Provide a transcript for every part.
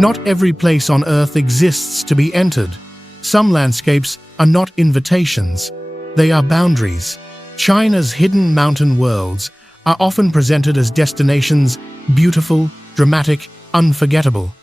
Not every place on Earth exists to be entered. Some landscapes are not invitations, they are boundaries. China's hidden mountain worlds are often presented as destinations, beautiful, dramatic, unforgettable.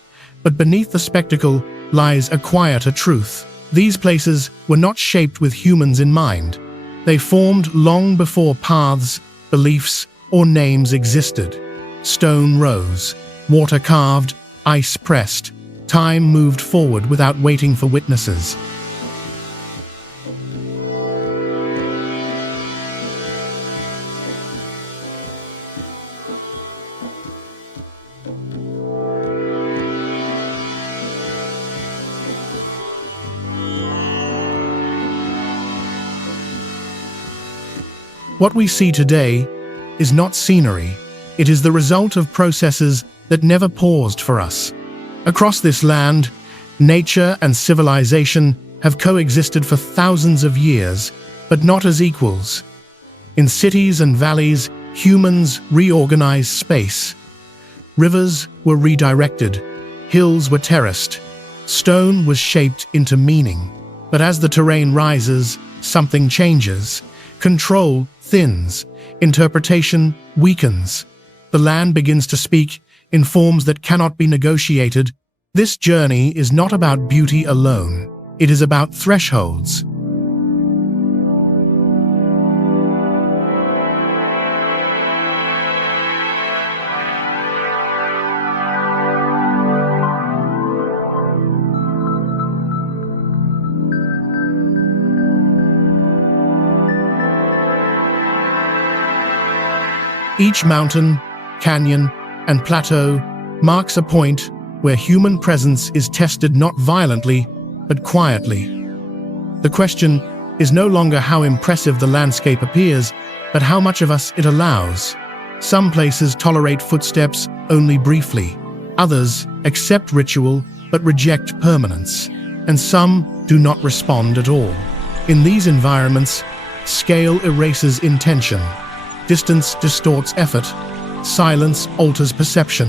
But beneath the spectacle lies a quieter truth. These places were not shaped with humans in mind. They formed long before paths, beliefs, or names existed. Stone rose, water carved, ice pressed. Time moved forward without waiting for witnesses. What we see today is not scenery. It is the result of processes that never paused for us. Across this land, nature and civilization have coexisted for thousands of years, but not as equals. In cities and valleys, humans reorganized space. Rivers were redirected, hills were terraced, stone was shaped into meaning. But as the terrain rises, something changes. Control thins, interpretation weakens. The land begins to speak in forms that cannot be negotiated. This journey is not about beauty alone. It is about thresholds. Each mountain, canyon, and plateau marks a point where human presence is tested not violently, but quietly. The question is no longer how impressive the landscape appears, but how much of us it allows. Some places tolerate footsteps only briefly. Others accept ritual but reject permanence. And some do not respond at all. In these environments, scale erases intention. Distance distorts effort. Silence alters perception.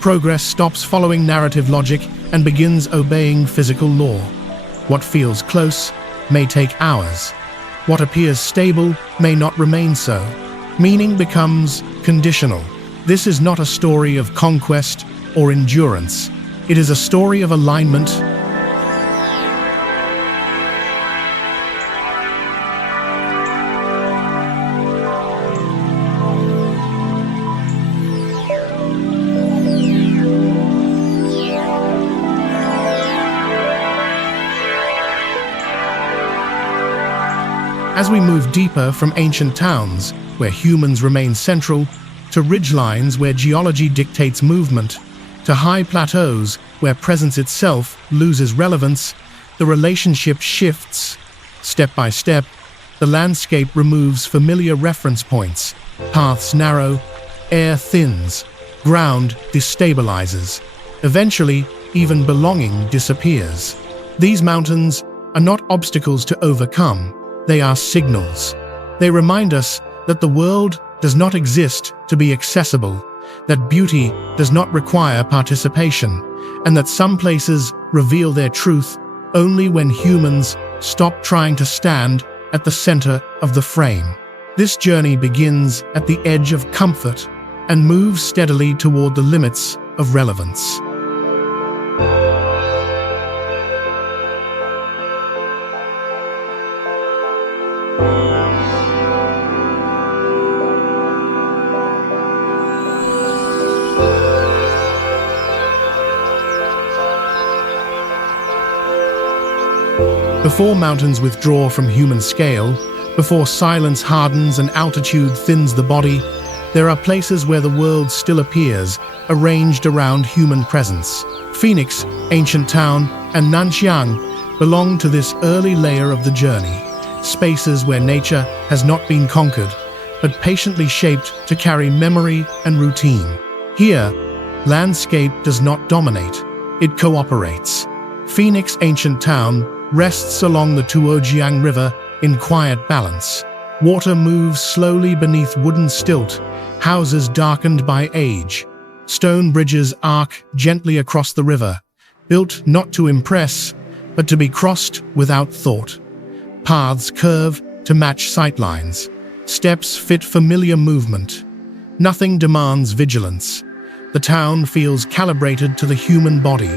Progress stops following narrative logic and begins obeying physical law. What feels close may take hours. What appears stable may not remain so. Meaning becomes conditional. This is not a story of conquest or endurance. It is a story of alignment. As we move deeper from ancient towns, where humans remain central, to ridgelines where geology dictates movement, to high plateaus where presence itself loses relevance, the relationship shifts. Step by step, the landscape removes familiar reference points. Paths narrow, air thins, ground destabilizes. Eventually, even belonging disappears. These mountains are not obstacles to overcome. They are signals. They remind us that the world does not exist to be accessible, that beauty does not require participation, and that some places reveal their truth only when humans stop trying to stand at the center of the frame. This journey begins at the edge of comfort and moves steadily toward the limits of relevance. Before mountains withdraw from human scale, before silence hardens and altitude thins the body, there are places where the world still appears, arranged around human presence. Phoenix, ancient town, and Nanxiang belong to this early layer of the journey, spaces where nature has not been conquered, but patiently shaped to carry memory and routine. Here, landscape does not dominate, it cooperates. Phoenix, ancient town, rests along the Tuojiang River in quiet balance. Water moves slowly beneath wooden stilt, houses darkened by age. Stone bridges arc gently across the river, built not to impress, but to be crossed without thought. Paths curve to match sightlines. Steps fit familiar movement. Nothing demands vigilance. The town feels calibrated to the human body.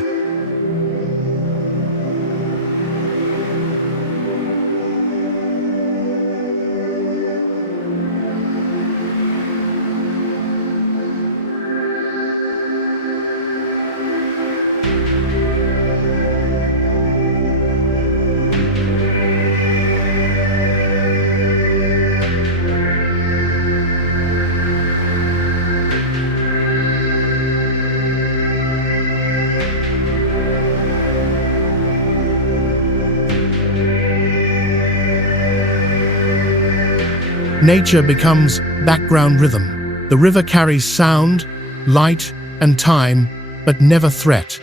Nature becomes background rhythm. The river carries sound, light, and time, but never threat.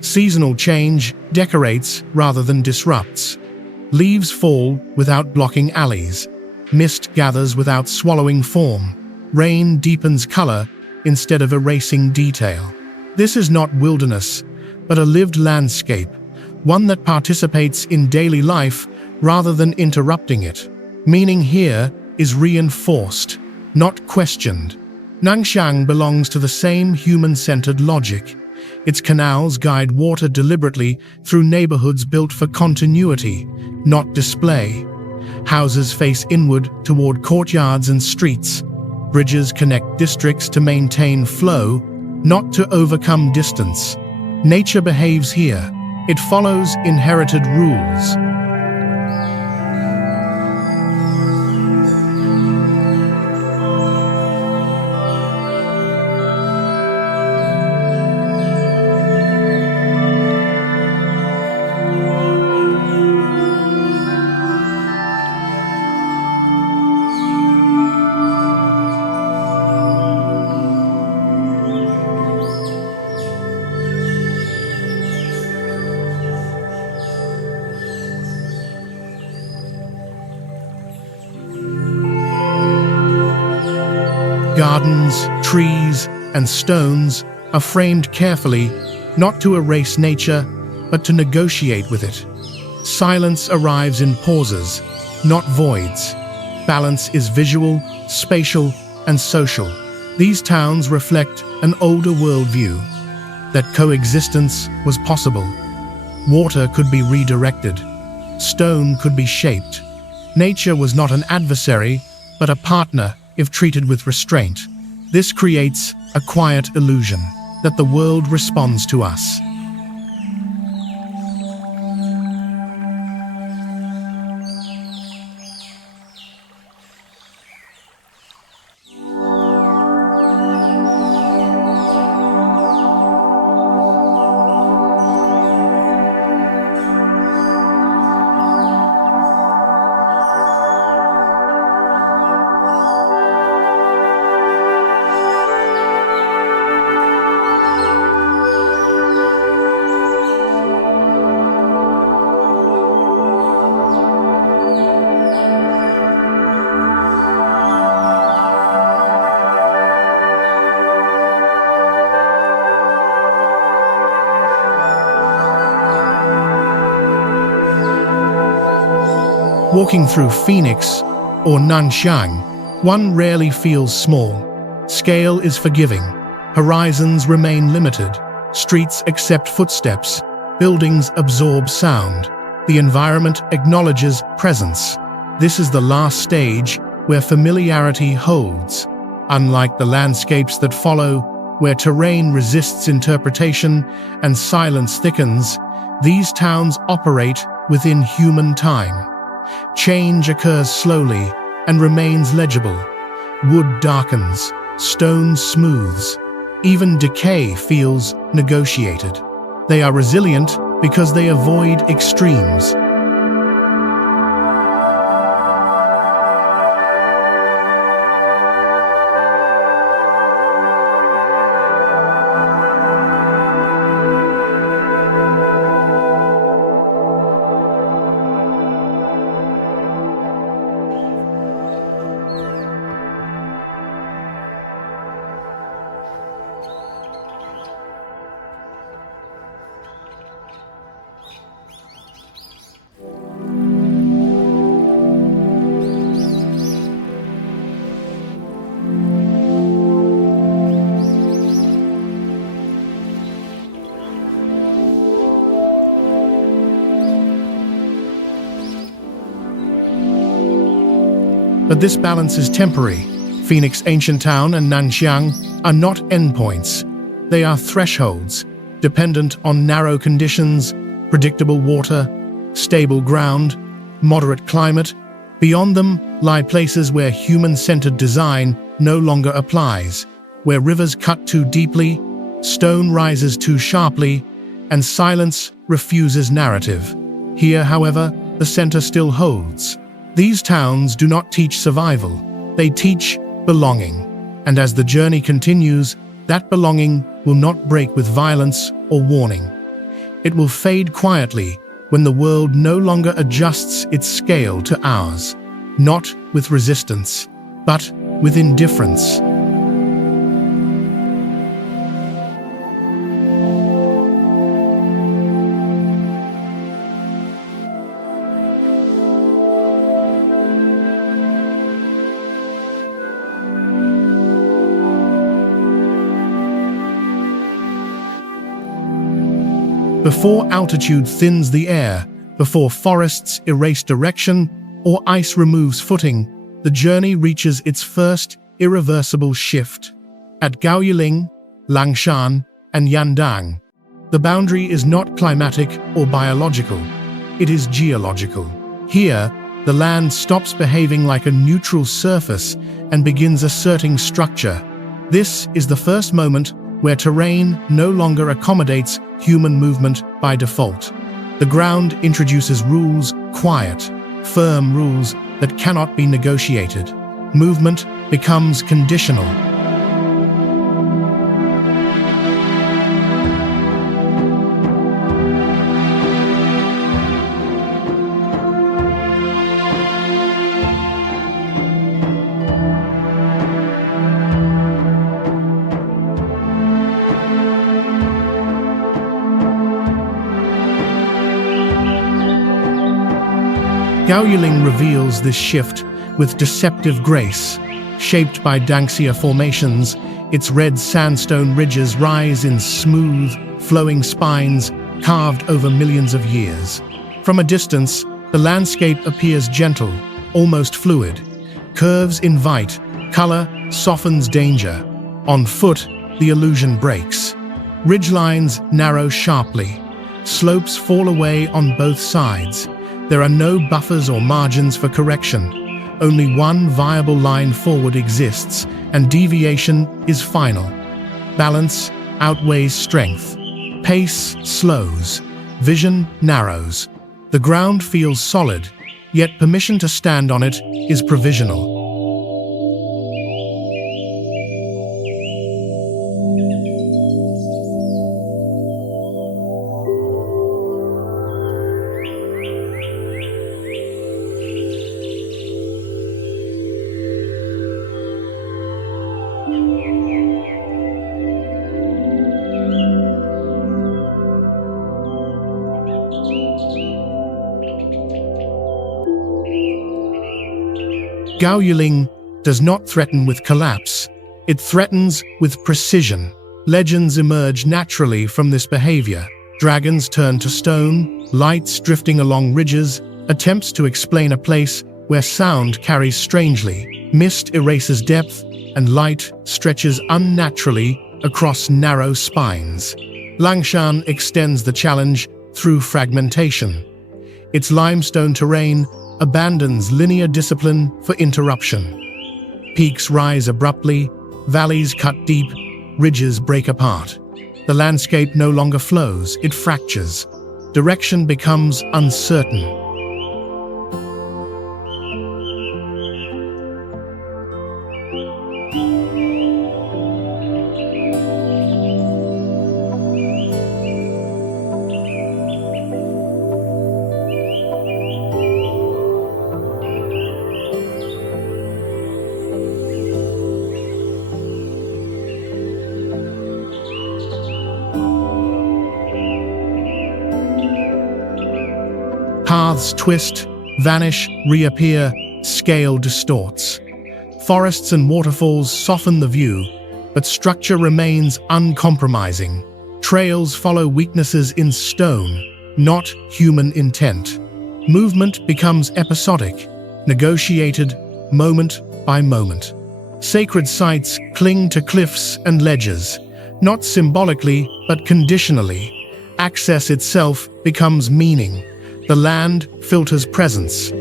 Seasonal change decorates rather than disrupts. Leaves fall without blocking alleys. Mist gathers without swallowing form. Rain deepens color instead of erasing detail. This is not wilderness, but a lived landscape, one that participates in daily life rather than interrupting it. Meaning here is reinforced, not questioned. Nanshan belongs to the same human-centered logic. Its canals guide water deliberately through neighborhoods built for continuity, not display. Houses face inward toward courtyards and streets. Bridges connect districts to maintain flow, not to overcome distance. Nature behaves here. It follows inherited rules. Gardens, trees, and stones are framed carefully, not to erase nature, but to negotiate with it. Silence arrives in pauses, not voids. Balance is visual, spatial, and social. These towns reflect an older worldview, that coexistence was possible. Water could be redirected. Stone could be shaped. Nature was not an adversary, but a partner if treated with restraint. This creates a quiet illusion that the world responds to us. Walking through Phoenix or Nanshang, one rarely feels small. Scale is forgiving. Horizons remain limited. Streets accept footsteps. Buildings absorb sound. The environment acknowledges presence. This is the last stage where familiarity holds. Unlike the landscapes that follow, where terrain resists interpretation and silence thickens, these towns operate within human time. Change occurs slowly and remains legible. Wood darkens, stone smooths. Even decay feels negotiated. They are resilient because they avoid extremes. But this balance is temporary. Phoenix Ancient Town and Nanxiang are not endpoints. They are thresholds, dependent on narrow conditions, predictable water, stable ground, moderate climate. Beyond them lie places where human-centered design no longer applies, where rivers cut too deeply, stone rises too sharply, and silence refuses narrative. Here, however, the center still holds. These towns do not teach survival, they teach belonging. And as the journey continues, that belonging will not break with violence or warning. It will fade quietly when the world no longer adjusts its scale to ours, not with resistance, but with indifference. Before altitude thins the air, before forests erase direction, or ice removes footing, the journey reaches its first irreversible shift. At Gaoyiling, Langshan, and Yandang, the boundary is not climatic or biological, it is geological. Here, the land stops behaving like a neutral surface and begins asserting structure. This is the first moment where terrain no longer accommodates human movement by default. The ground introduces rules, quiet, firm rules that cannot be negotiated. Movement becomes conditional. Gaoyiling reveals this shift with deceptive grace. Shaped by Danxia formations, its red sandstone ridges rise in smooth, flowing spines carved over millions of years. From a distance, the landscape appears gentle, almost fluid. Curves invite, color softens danger. On foot, the illusion breaks. Ridgelines narrow sharply. Slopes fall away on both sides. There are no buffers or margins for correction. Only one viable line forward exists, and deviation is final. Balance outweighs strength. Pace slows. Vision narrows. The ground feels solid, yet permission to stand on it is provisional. Gaoyiling does not threaten with collapse, it threatens with precision. Legends emerge naturally from this behavior. Dragons turn to stone, lights drifting along ridges, attempts to explain a place where sound carries strangely. Mist erases depth, and light stretches unnaturally across narrow spines. Langshan extends the challenge through fragmentation. Its limestone terrain abandons linear discipline for interruption. Peaks rise abruptly, valleys cut deep, ridges break apart. The landscape no longer flows, it fractures. Direction becomes uncertain. Paths twist, vanish, reappear, scale distorts. Forests and waterfalls soften the view, but structure remains uncompromising. Trails follow weaknesses in stone, not human intent. Movement becomes episodic, negotiated, moment by moment. Sacred sites cling to cliffs and ledges, not symbolically but conditionally. Access itself becomes meaning. The land filters presence.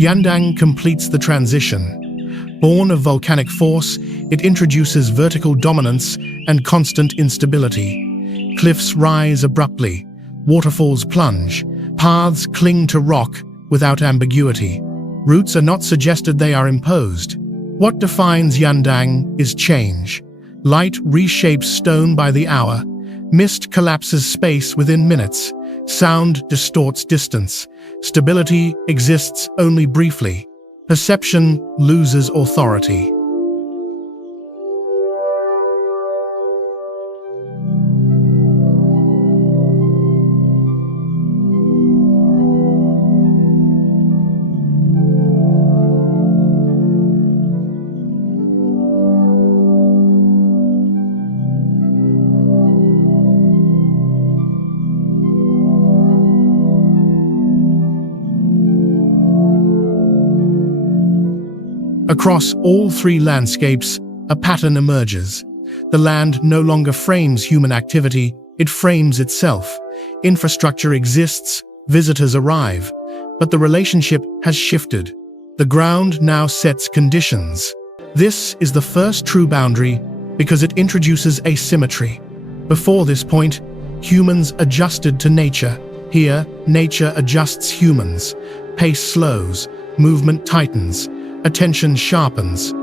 Yandang completes the transition. Born of volcanic force, it introduces vertical dominance and constant instability. Cliffs rise abruptly, waterfalls plunge, paths cling to rock without ambiguity. Routes are not suggested, they are imposed. What defines Yandang is change. Light reshapes stone by the hour. Mist collapses space within minutes. Sound distorts distance. Stability exists only briefly. Perception loses authority. Across all three landscapes, a pattern emerges. The land no longer frames human activity, it frames itself. Infrastructure exists, visitors arrive, but the relationship has shifted. The ground now sets conditions. This is the first true boundary because it introduces asymmetry. Before this point, humans adjusted to nature. Here, nature adjusts humans. Pace slows, movement tightens, attention sharpens.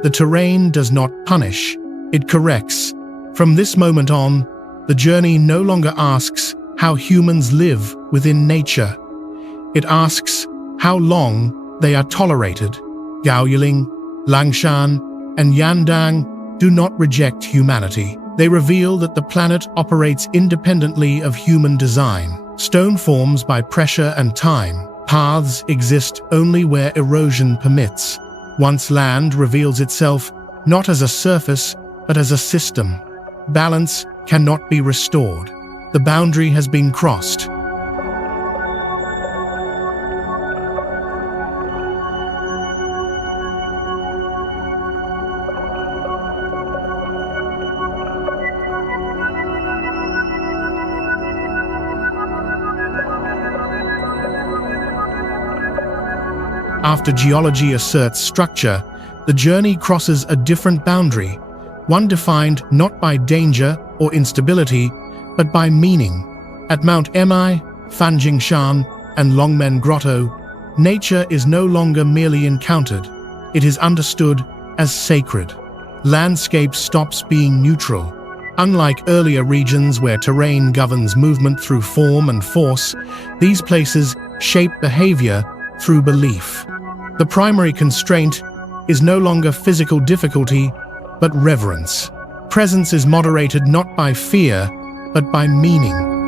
The terrain does not punish, it corrects. From this moment on, the journey no longer asks how humans live within nature. It asks how long they are tolerated. Gaoyuling, Langshan, and Yandang do not reject humanity. They reveal that the planet operates independently of human design. Stone forms by pressure and time. Paths exist only where erosion permits. Once land reveals itself not as a surface, but as a system. Balance cannot be restored. The boundary has been crossed. After geology asserts structure, the journey crosses a different boundary, one defined not by danger or instability, but by meaning. At Mount Emei, Fanjingshan, and Longmen Grotto, nature is no longer merely encountered, it is understood as sacred. Landscape stops being neutral. Unlike earlier regions where terrain governs movement through form and force, these places shape behavior through belief. The primary constraint is no longer physical difficulty, but reverence. Presence is moderated not by fear, but by meaning.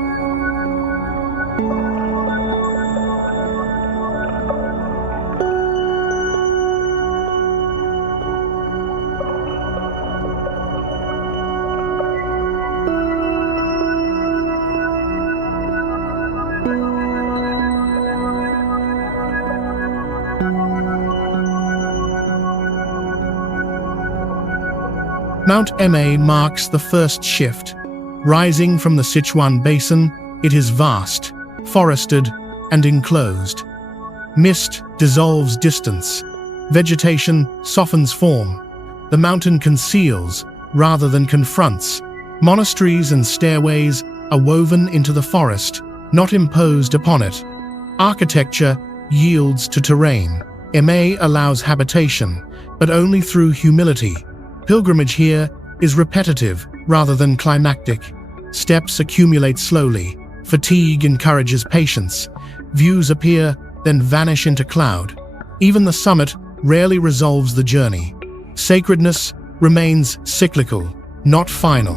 Mount Emei marks the first shift. Rising from the Sichuan Basin, it is vast, forested, and enclosed. Mist dissolves distance. Vegetation softens form. The mountain conceals rather than confronts. Monasteries and stairways are woven into the forest, not imposed upon it. Architecture yields to terrain. Ma allows habitation, but only through humility. Pilgrimage here is repetitive rather than climactic. Steps accumulate slowly. Fatigue encourages patience. Views appear, then vanish into cloud. Even the summit rarely resolves the journey. Sacredness remains cyclical, not final.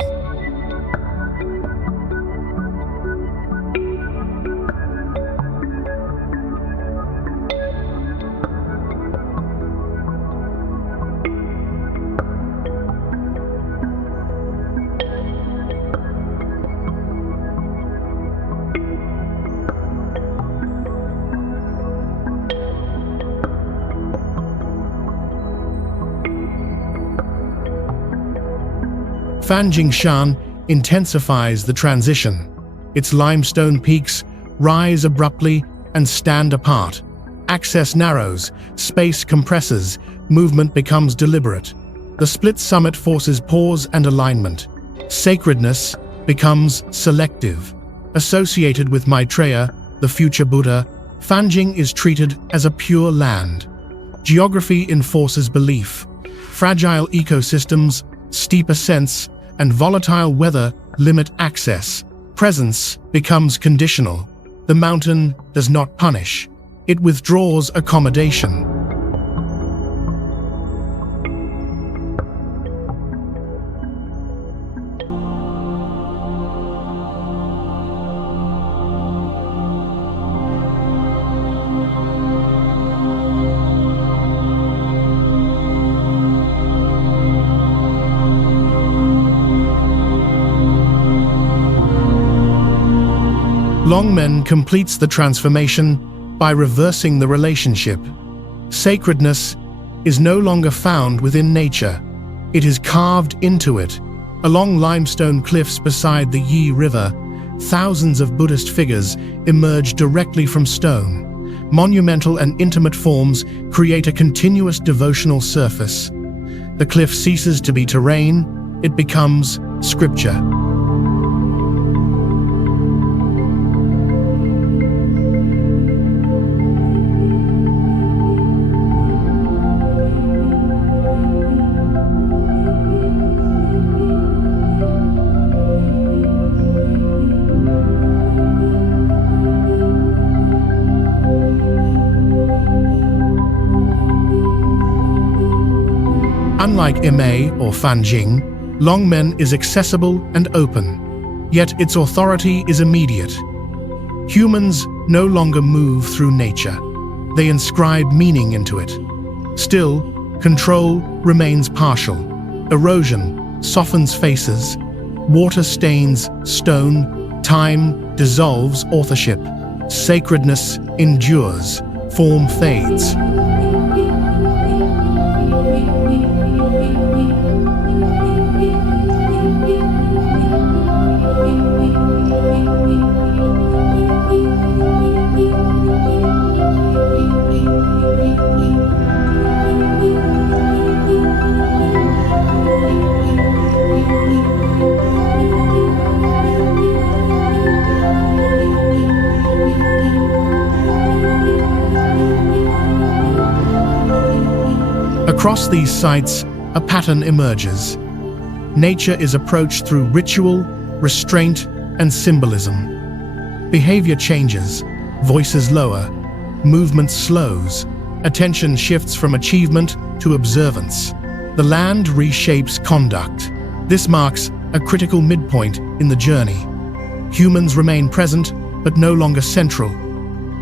Fanjingshan intensifies the transition. Its limestone peaks rise abruptly and stand apart. Access narrows, space compresses, movement becomes deliberate. The split summit forces pause and alignment. Sacredness becomes selective. Associated with Maitreya, the future Buddha, Fanjing is treated as a pure land. Geography enforces belief. Fragile ecosystems, steep ascents, and volatile weather limit access. Presence becomes conditional. The mountain does not punish. It withdraws accommodation. Longmen completes the transformation by reversing the relationship. Sacredness is no longer found within nature. It is carved into it. Along limestone cliffs beside the Yi River, thousands of Buddhist figures emerge directly from stone. Monumental and intimate forms create a continuous devotional surface. The cliff ceases to be terrain, it becomes scripture. Unlike Ma or Fanjing, Longmen is accessible and open, yet its authority is immediate. Humans no longer move through nature. They inscribe meaning into it. Still, control remains partial. Erosion softens faces. Water stains stone. Time dissolves authorship. Sacredness endures. Form fades. Across these sites, a pattern emerges. Nature is approached through ritual, restraint, and symbolism. Behavior changes, voices lower, movement slows, attention shifts from achievement to observance. The land reshapes conduct. This marks a critical midpoint in the journey. Humans remain present, but no longer central.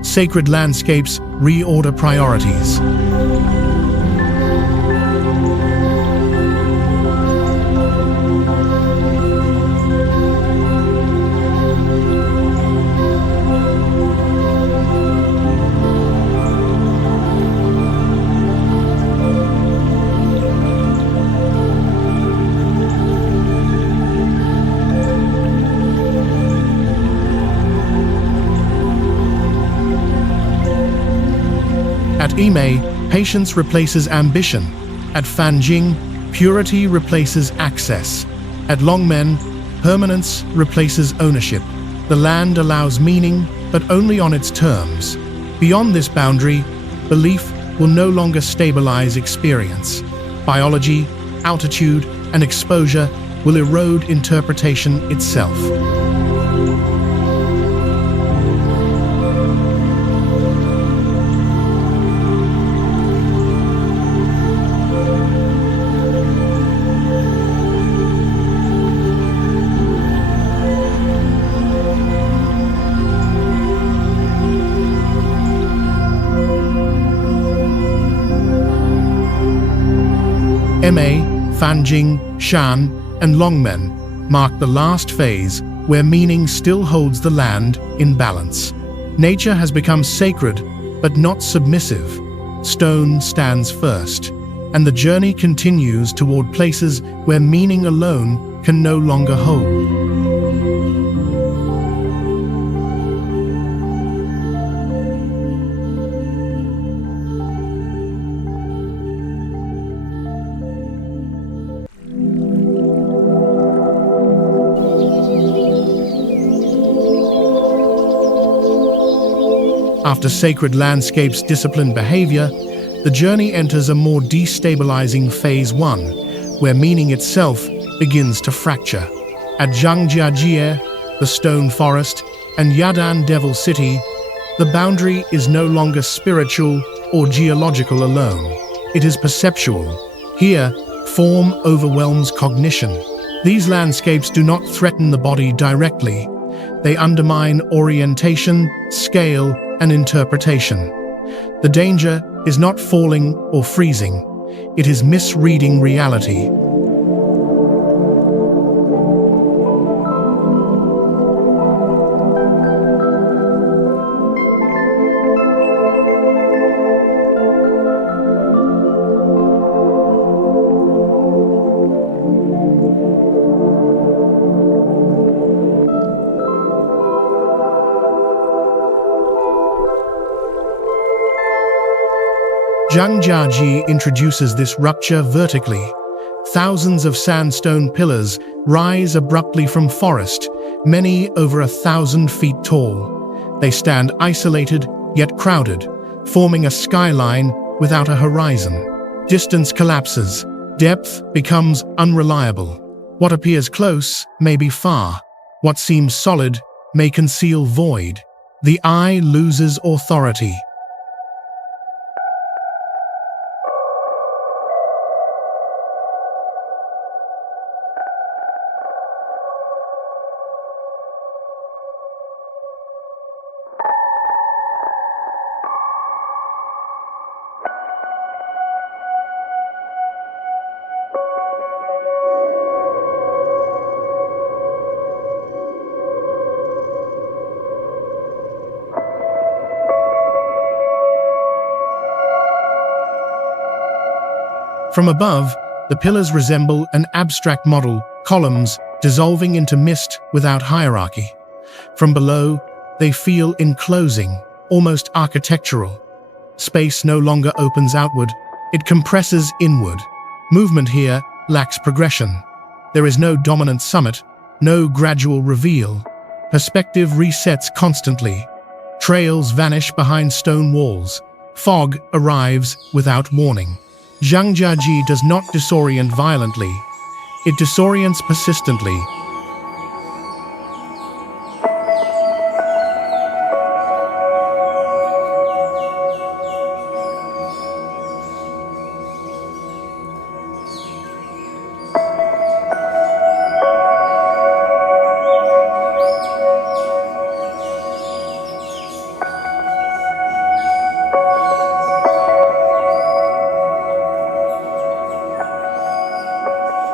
Sacred landscapes reorder priorities. At Ime, patience replaces ambition. At Fanjing, purity replaces access. At Longmen, Permanence replaces ownership. The land allows meaning, but only on its terms. Beyond this boundary, belief will no longer stabilize experience. Biology, altitude, and exposure will erode interpretation itself. Ma, Fanjing, Shan, and Longmen mark the last phase where meaning still holds the land in balance. Nature has become sacred, but not submissive. Stone stands first, and the journey continues toward places where meaning alone can no longer hold. After sacred landscapes discipline behavior, the journey enters a more destabilizing phase 1, where meaning itself begins to fracture. At Zhangjiajie, the Stone Forest, and Yadan Devil City, the boundary is no longer spiritual or geological alone. It is perceptual. Here, form overwhelms cognition. These landscapes do not threaten the body directly. They undermine orientation, scale, and interpretation. The danger is not falling or freezing. It is misreading reality. Zhangjiajie introduces this rupture vertically. Thousands of sandstone pillars rise abruptly from forest, many over 1,000 feet tall. They stand isolated, yet crowded, forming a skyline without a horizon. Distance collapses. Depth becomes unreliable. What appears close may be far. What seems solid may conceal void. The eye loses authority. From above, the pillars resemble an abstract model, columns dissolving into mist without hierarchy. From below, they feel enclosing, almost architectural. Space no longer opens outward, it compresses inward. Movement here lacks progression. There is no dominant summit, no gradual reveal. Perspective resets constantly. Trails vanish behind stone walls. Fog arrives without warning. Zhangjiajie does not disorient violently. It disorients persistently.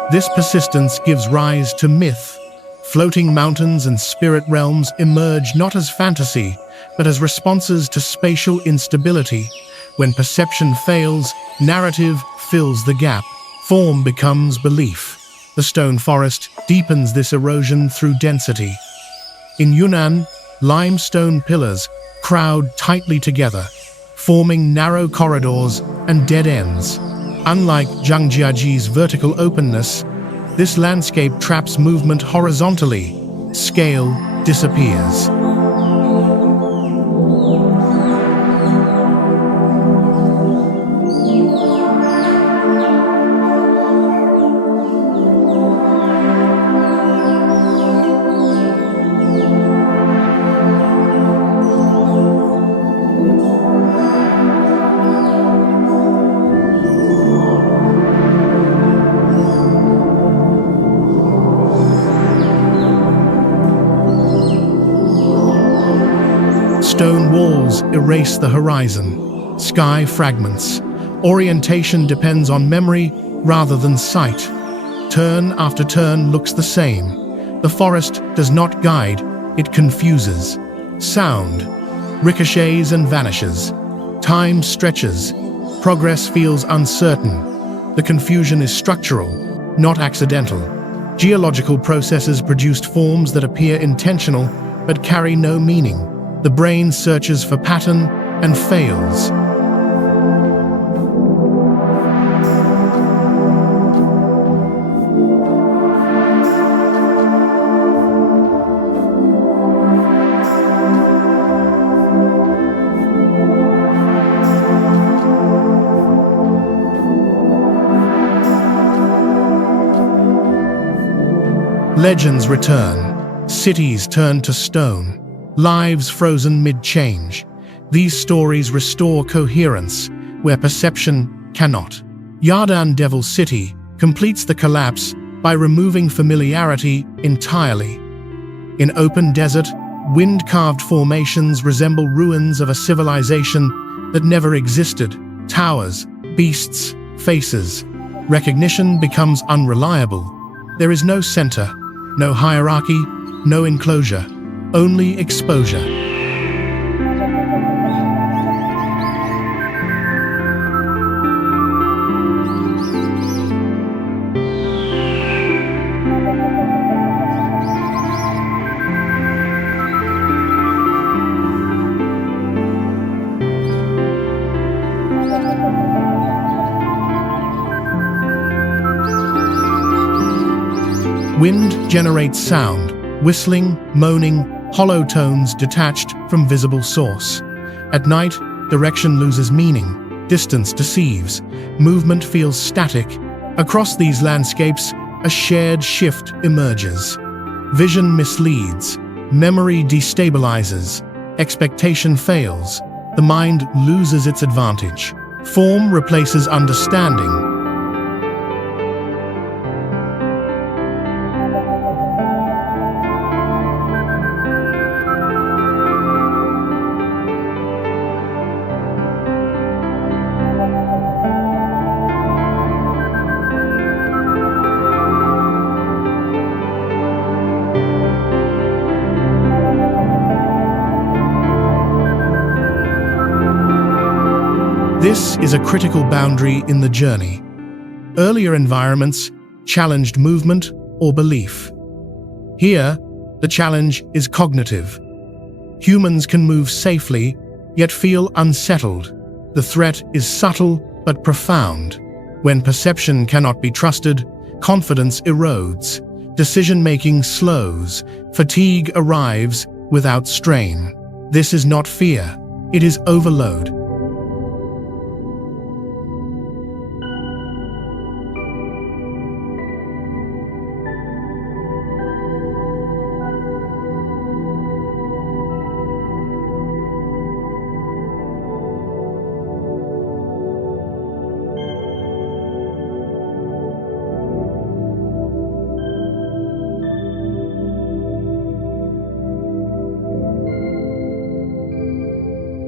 This persistence gives rise to myth. Floating mountains and spirit realms emerge not as fantasy, but as responses to spatial instability. When perception fails, narrative fills the gap. Form becomes belief. The stone forest deepens this erosion through density. In Yunnan, limestone pillars crowd tightly together, forming narrow corridors and dead ends. Unlike Zhangjiajie's vertical openness, This landscape traps movement horizontally. Scale disappears. Stone walls erase the horizon. Sky fragments. Orientation depends on memory rather than sight. Turn after turn looks the same. The forest does not guide, it confuses. Sound ricochets and vanishes. Time stretches. Progress feels uncertain. The confusion is structural, not accidental. Geological processes produced forms that appear intentional but carry no meaning. The brain searches for pattern and fails. Legends return. Cities turn to stone. Lives frozen mid-change. These stories restore coherence where perception cannot. Yardan Devil City completes the collapse by removing familiarity entirely. In open desert, wind-carved formations resemble ruins of a civilization that never existed. Towers, beasts, faces. Recognition becomes unreliable. There is no center, no hierarchy, no enclosure. Only exposure. Wind generates sound, whistling, moaning, hollow tones detached from visible source. At night, direction loses meaning, distance deceives, movement feels static. Across these landscapes, a shared shift emerges. Vision misleads, memory destabilizes, expectation fails, the mind loses its advantage. Form replaces understanding. This is a critical boundary in the journey. Earlier environments challenged movement or belief. Here, the challenge is cognitive. Humans can move safely, yet feel unsettled. The threat is subtle but profound. When perception cannot be trusted, confidence erodes, decision-making slows, fatigue arrives without strain. This is not fear, it is overload.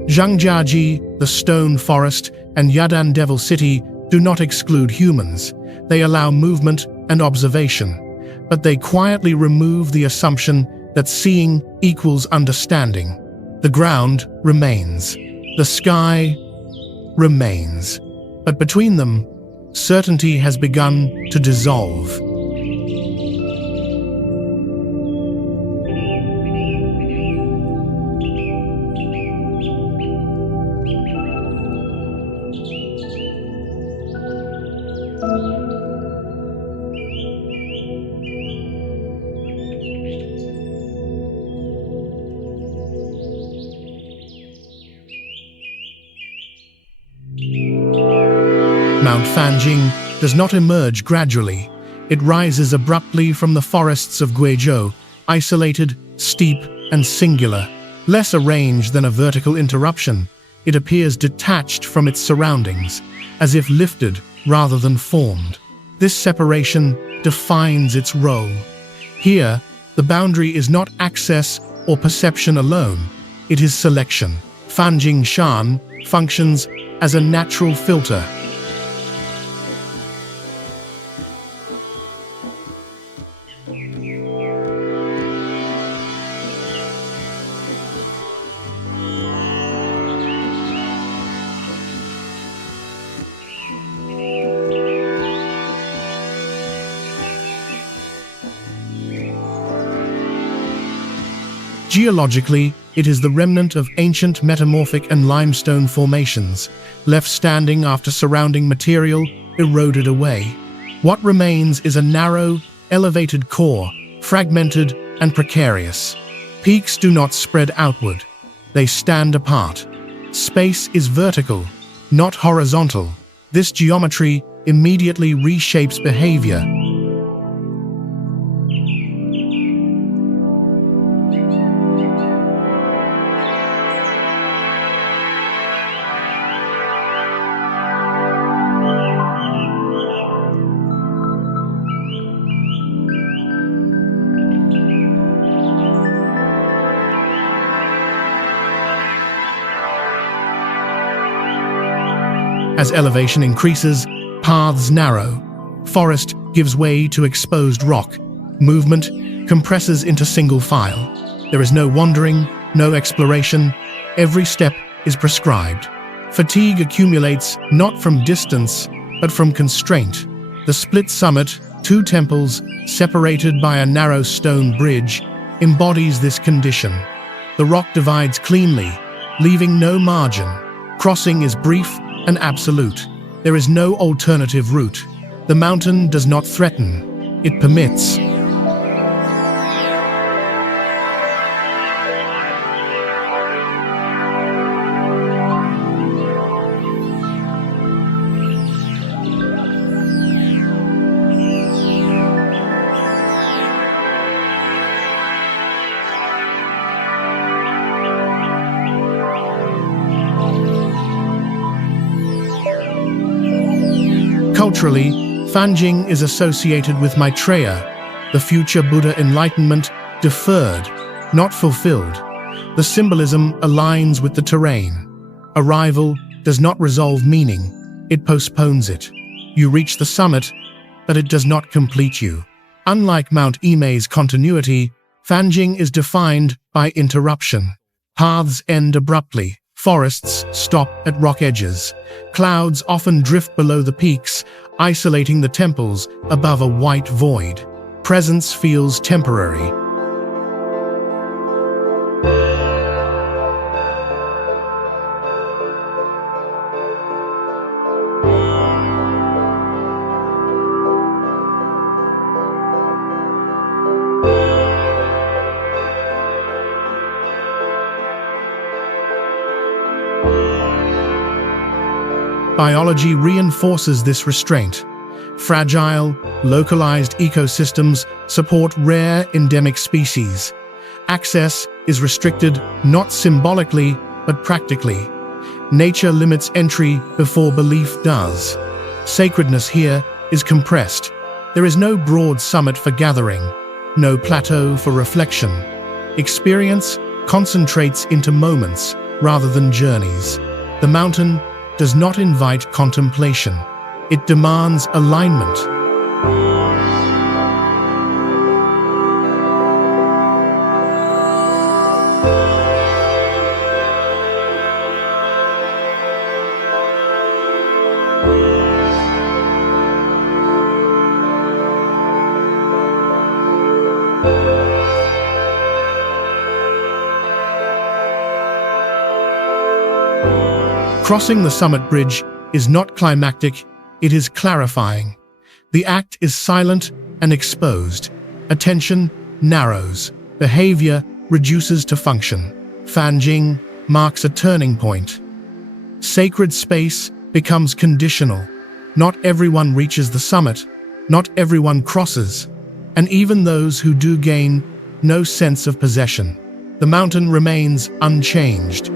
Zhangjiaji, the Stone Forest, and Yadan Devil City do not exclude humans. They allow movement and observation, but they quietly remove the assumption that seeing equals understanding. The ground remains. The sky remains. But between them, certainty has begun to dissolve. Mount Fanjing does not emerge gradually. It rises abruptly from the forests of Guizhou, isolated, steep, and singular. Less arranged than a vertical interruption, it appears detached from its surroundings, as if lifted rather than formed. This separation defines its role. Here, the boundary is not access or perception alone, it is selection. Fanjing Shan functions as a natural filter. Geologically, it is the remnant of ancient metamorphic and limestone formations, left standing after surrounding material eroded away. What remains is a narrow, elevated core, fragmented and precarious. Peaks do not spread outward, they stand apart. Space is vertical, not horizontal. This geometry immediately reshapes behavior. As elevation increases, paths narrow. Forest gives way to exposed rock. Movement compresses into single file. There is no wandering, no exploration. Every step is prescribed. Fatigue accumulates not from distance, but from constraint. The split summit, two temples separated by a narrow stone bridge, embodies this condition. The rock divides cleanly, leaving no margin. Crossing is brief and absolute. There is no alternative route. The mountain does not threaten, it permits. Culturally, Fanjing is associated with Maitreya, the future Buddha enlightenment deferred, not fulfilled. The symbolism aligns with the terrain. Arrival does not resolve meaning, it postpones it. You reach the summit, but it does not complete you. Unlike Mount Imei's continuity, Fanjing is defined by interruption. Paths end abruptly. Forests stop at rock edges. Clouds often drift below the peaks, isolating the temples above a white void. Presence feels temporary. Biology reinforces this restraint. Fragile, localized ecosystems support rare endemic species. Access is restricted not symbolically, but practically. Nature limits entry before belief does. Sacredness here is compressed. There is no broad summit for gathering, no plateau for reflection. Experience concentrates into moments rather than journeys. The mountain does not invite contemplation. It demands alignment. Crossing the summit bridge is not climactic, it is clarifying. The act is silent and exposed. Attention narrows. Behavior reduces to function. Fanjing marks a turning point. Sacred space becomes conditional. Not everyone reaches the summit, not everyone crosses, and even those who do gain no sense of possession. The mountain remains unchanged.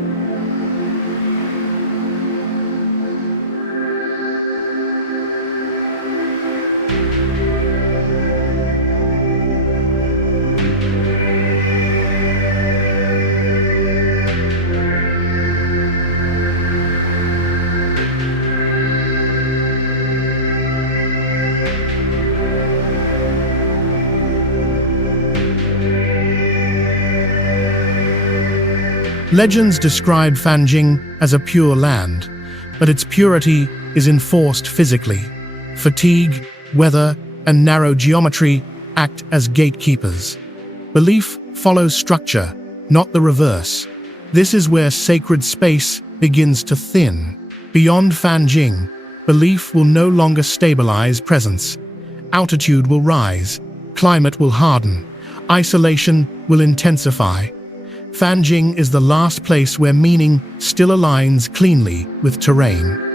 Legends describe Fanjing as a pure land, but its purity is enforced physically. Fatigue, weather, and narrow geometry act as gatekeepers. Belief follows structure, not the reverse. This is where sacred space begins to thin. Beyond Fanjing, belief will no longer stabilize presence. Altitude will rise, climate will harden, isolation will intensify. Fanjing is the last place where meaning still aligns cleanly with terrain.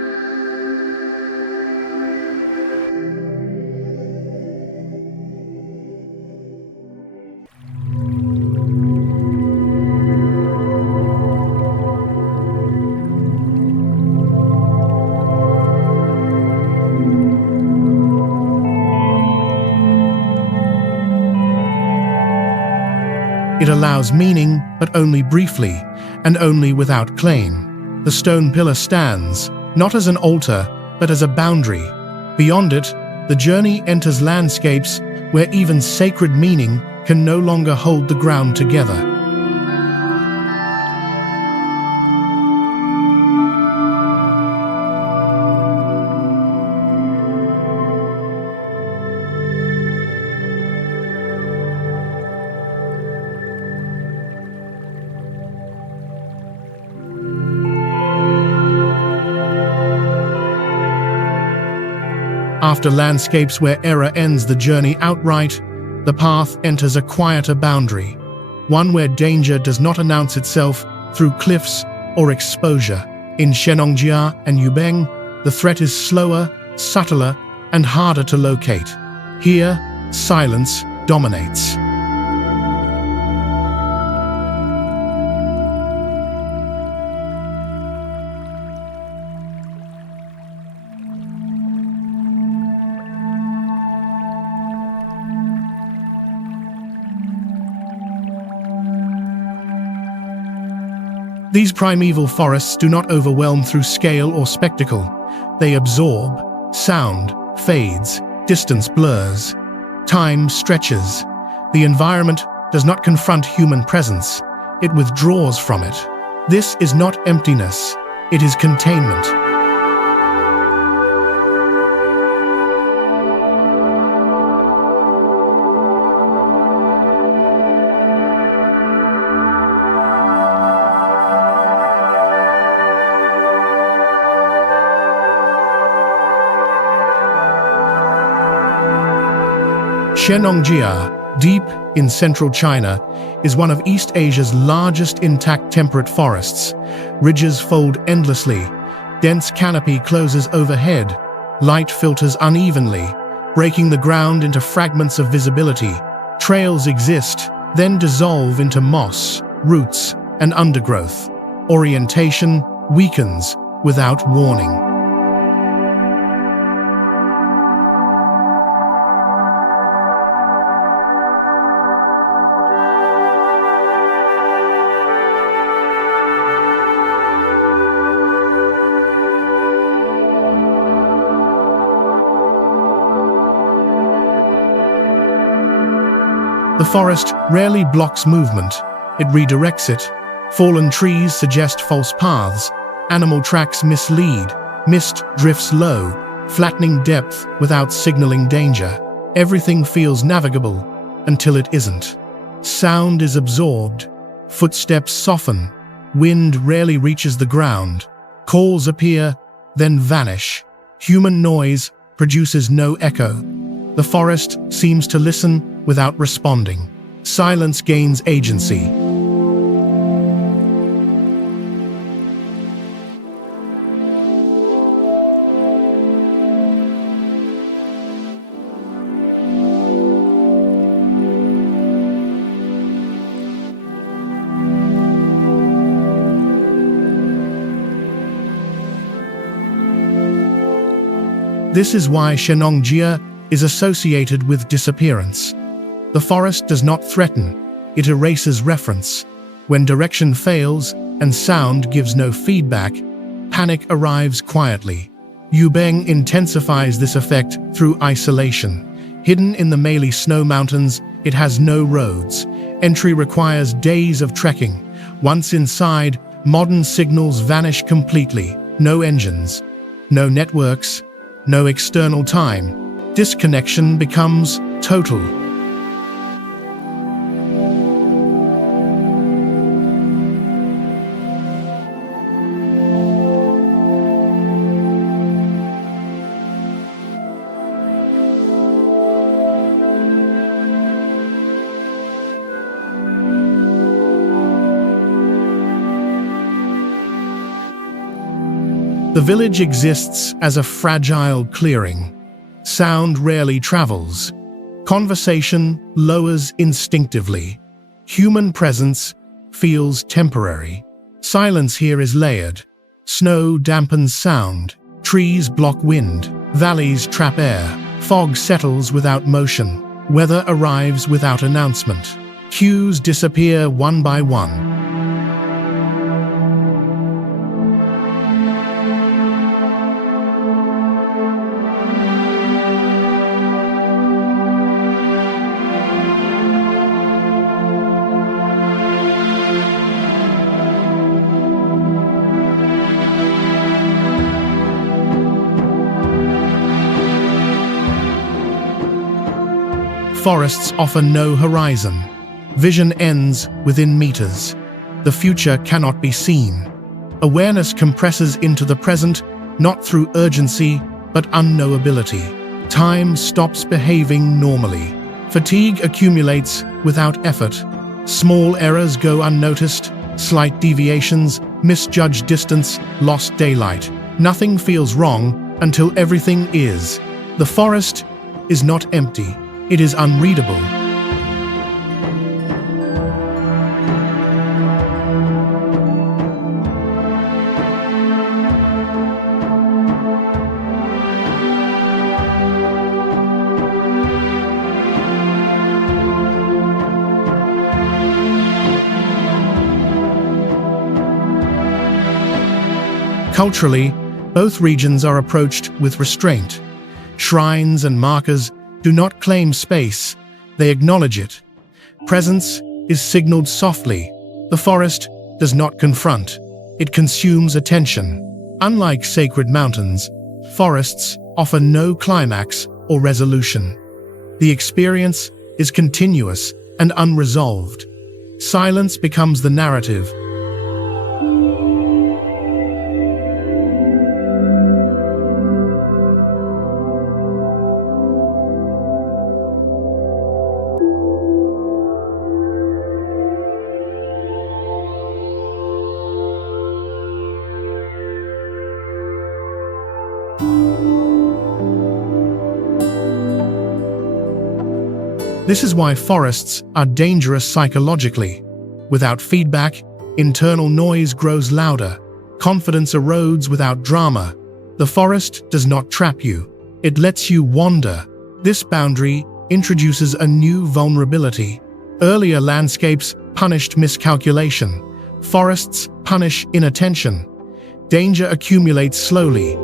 It allows meaning, but only briefly, and only without claim. The stone pillar stands, not as an altar, but as a boundary. Beyond it, the journey enters landscapes where even sacred meaning can no longer hold the ground together. After landscapes where error ends the journey outright, the path enters a quieter boundary, one where danger does not announce itself through cliffs or exposure. In Shenongjia and Yubeng, the threat is slower, subtler, and harder to locate. Here, silence dominates. These primeval forests do not overwhelm through scale or spectacle. They absorb. Sound fades, distance blurs, time stretches. The environment does not confront human presence, it withdraws from it. This is not emptiness, it is containment. Shenongjia, deep in central China, is one of East Asia's largest intact temperate forests. Ridges fold endlessly, dense canopy closes overhead, light filters unevenly, breaking the ground into fragments of visibility. Trails exist, then dissolve into moss, roots, and undergrowth. Orientation weakens without warning. The forest rarely blocks movement, it redirects it. Fallen trees suggest false paths, animal tracks mislead, mist drifts low, flattening depth without signaling danger. Everything feels navigable until it isn't. Sound is absorbed, footsteps soften, wind rarely reaches the ground, calls appear, then vanish. Human noise produces no echo. The forest seems to listen without responding. Silence gains agency. This is why Shenongjia is associated with disappearance. The forest does not threaten, it erases reference. When direction fails and sound gives no feedback, panic arrives quietly. Yubeng intensifies this effect through isolation. Hidden in the Meili Snow Mountains, it has no roads. Entry requires days of trekking. Once inside, modern signals vanish completely. No engines, no networks, no external time. Disconnection becomes total. The village exists as a fragile clearing. Sound rarely travels. Conversation lowers instinctively. Human presence feels temporary. Silence here is layered. Snow dampens sound. Trees block wind. Valleys trap air. Fog settles without motion. Weather arrives without announcement. Cues disappear one by one. Forests offer no horizon. Vision ends within meters. The future cannot be seen. Awareness compresses into the present, not through urgency, but unknowability. Time stops behaving normally. Fatigue accumulates without effort. Small errors go unnoticed, slight deviations, misjudged distance, lost daylight. Nothing feels wrong until everything is. The forest is not empty. It is unreadable. Culturally, both regions are approached with restraint. Shrines and markers do not claim space, they acknowledge it. Presence is signaled softly. The forest does not confront, it consumes attention. Unlike sacred mountains, forests offer no climax or resolution. The experience is continuous and unresolved. Silence becomes the narrative. This is why forests are dangerous psychologically. Without feedback, internal noise grows louder. Confidence erodes without drama. The forest does not trap you. It lets you wander. This boundary introduces a new vulnerability. Earlier landscapes punished miscalculation. Forests punish inattention. Danger accumulates slowly.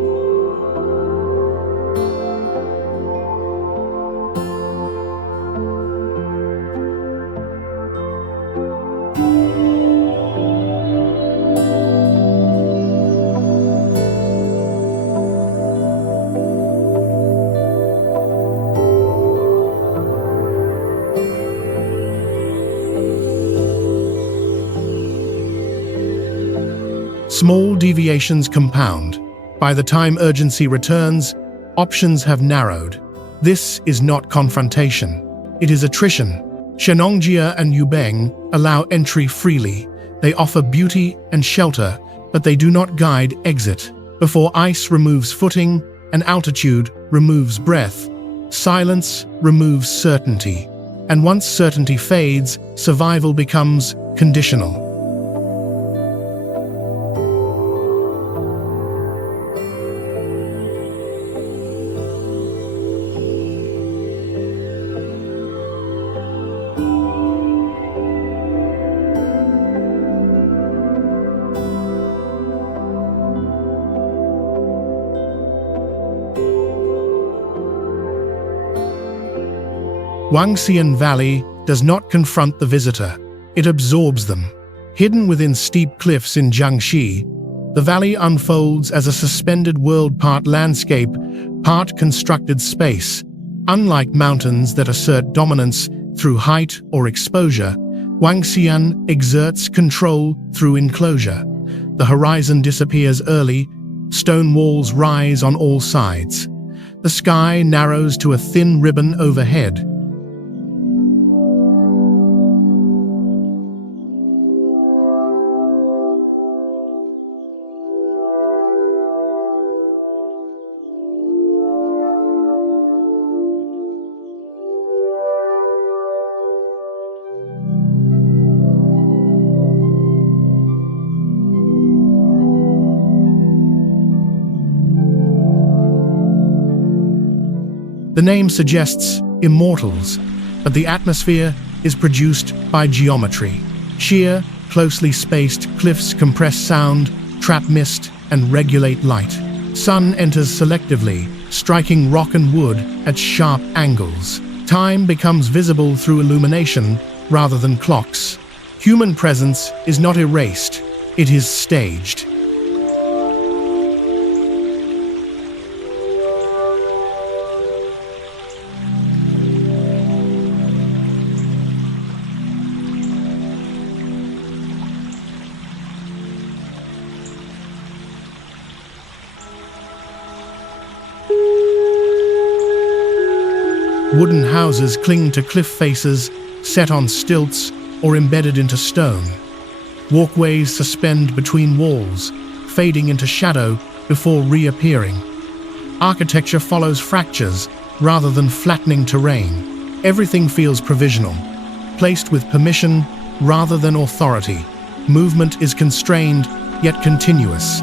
Small deviations compound. By the time urgency returns, options have narrowed. This is not confrontation. It is attrition. Shenongjia and Yubeng allow entry freely. They offer beauty and shelter, but they do not guide exit. Before ice removes footing and altitude removes breath, silence removes certainty. And once certainty fades, survival becomes conditional. Wangxian Valley does not confront the visitor. It absorbs them. Hidden within steep cliffs in Jiangxi, the valley unfolds as a suspended world, part landscape, part constructed space. Unlike mountains that assert dominance through height or exposure, Wangxian exerts control through enclosure. The horizon disappears early, stone walls rise on all sides. The sky narrows to a thin ribbon overhead. The name suggests immortals, but the atmosphere is produced by geometry. Sheer, closely spaced cliffs compress sound, trap mist, and regulate light. Sun enters selectively, striking rock and wood at sharp angles. Time becomes visible through illumination rather than clocks. Human presence is not erased, it is staged. Wooden houses cling to cliff faces, set on stilts or embedded into stone. Walkways suspend between walls, fading into shadow before reappearing. Architecture follows fractures rather than flattening terrain. Everything feels provisional, placed with permission rather than authority. Movement is constrained, yet continuous.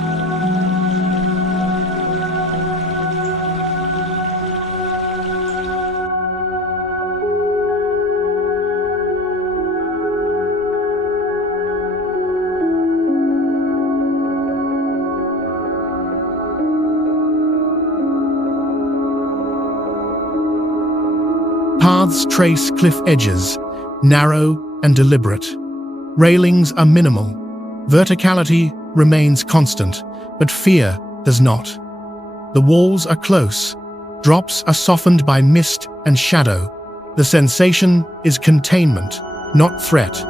Paths trace cliff edges, narrow and deliberate. Railings are minimal. Verticality remains constant, but fear does not. The walls are close. Drops are softened by mist and shadow. The sensation is containment, not threat.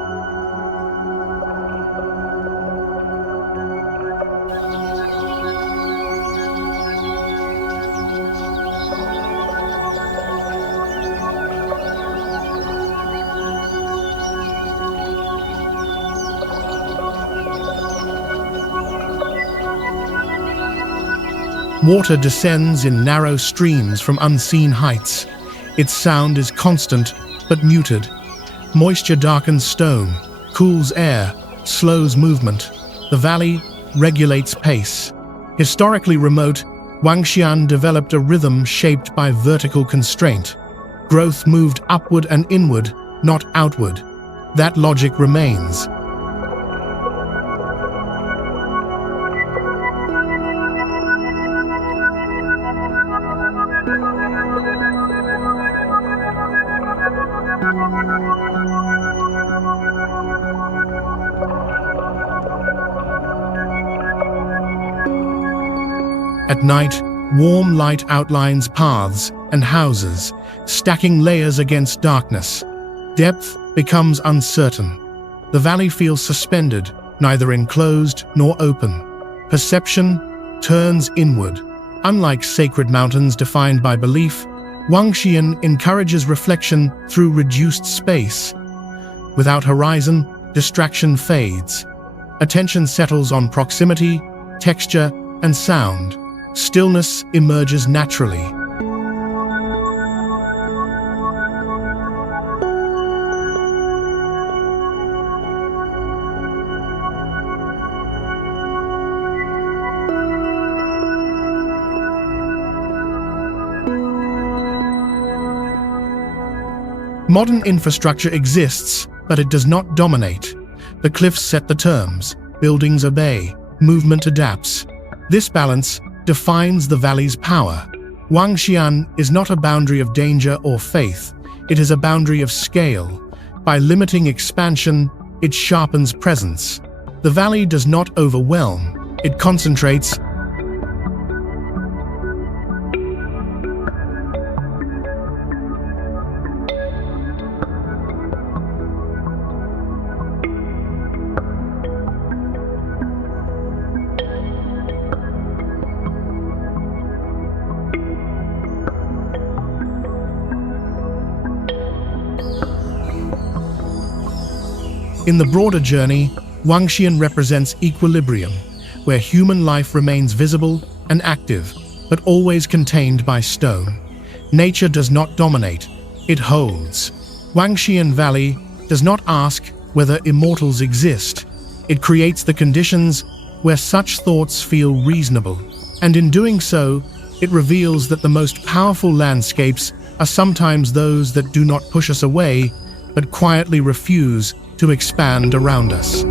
Water descends in narrow streams from unseen heights. Its sound is constant but muted. Moisture darkens stone, cools air, slows movement. The valley regulates pace. Historically remote, Wangxian developed a rhythm shaped by vertical constraint. Growth moved upward and inward, not outward. That logic remains. At night, warm light outlines paths and houses, stacking layers against darkness. Depth becomes uncertain. The valley feels suspended, neither enclosed nor open. Perception turns inward. Unlike sacred mountains defined by belief, Wangxian encourages reflection through reduced space. Without horizon, distraction fades. Attention settles on proximity, texture, and sound. Stillness emerges naturally. Modern infrastructure exists, but it does not dominate. The cliffs set the terms, buildings obey, movement adapts. This balance defines the valley's power. Wangxian is not a boundary of danger or faith. it is a boundary of scale. By limiting expansion, it sharpens presence. The valley does not overwhelm, it concentrates. In the broader journey, Wangxian represents equilibrium, where human life remains visible and active, but always contained by stone. Nature does not dominate, it holds. Wangxian Valley does not ask whether immortals exist. It creates the conditions where such thoughts feel reasonable. And in doing so, it reveals that the most powerful landscapes are sometimes those that do not push us away, but quietly refuse to expand around us.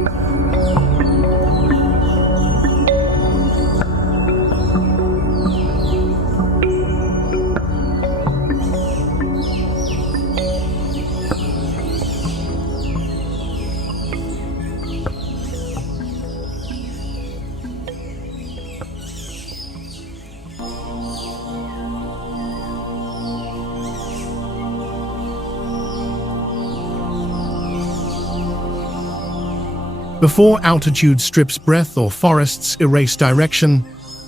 Before altitude strips breath or forests erase direction,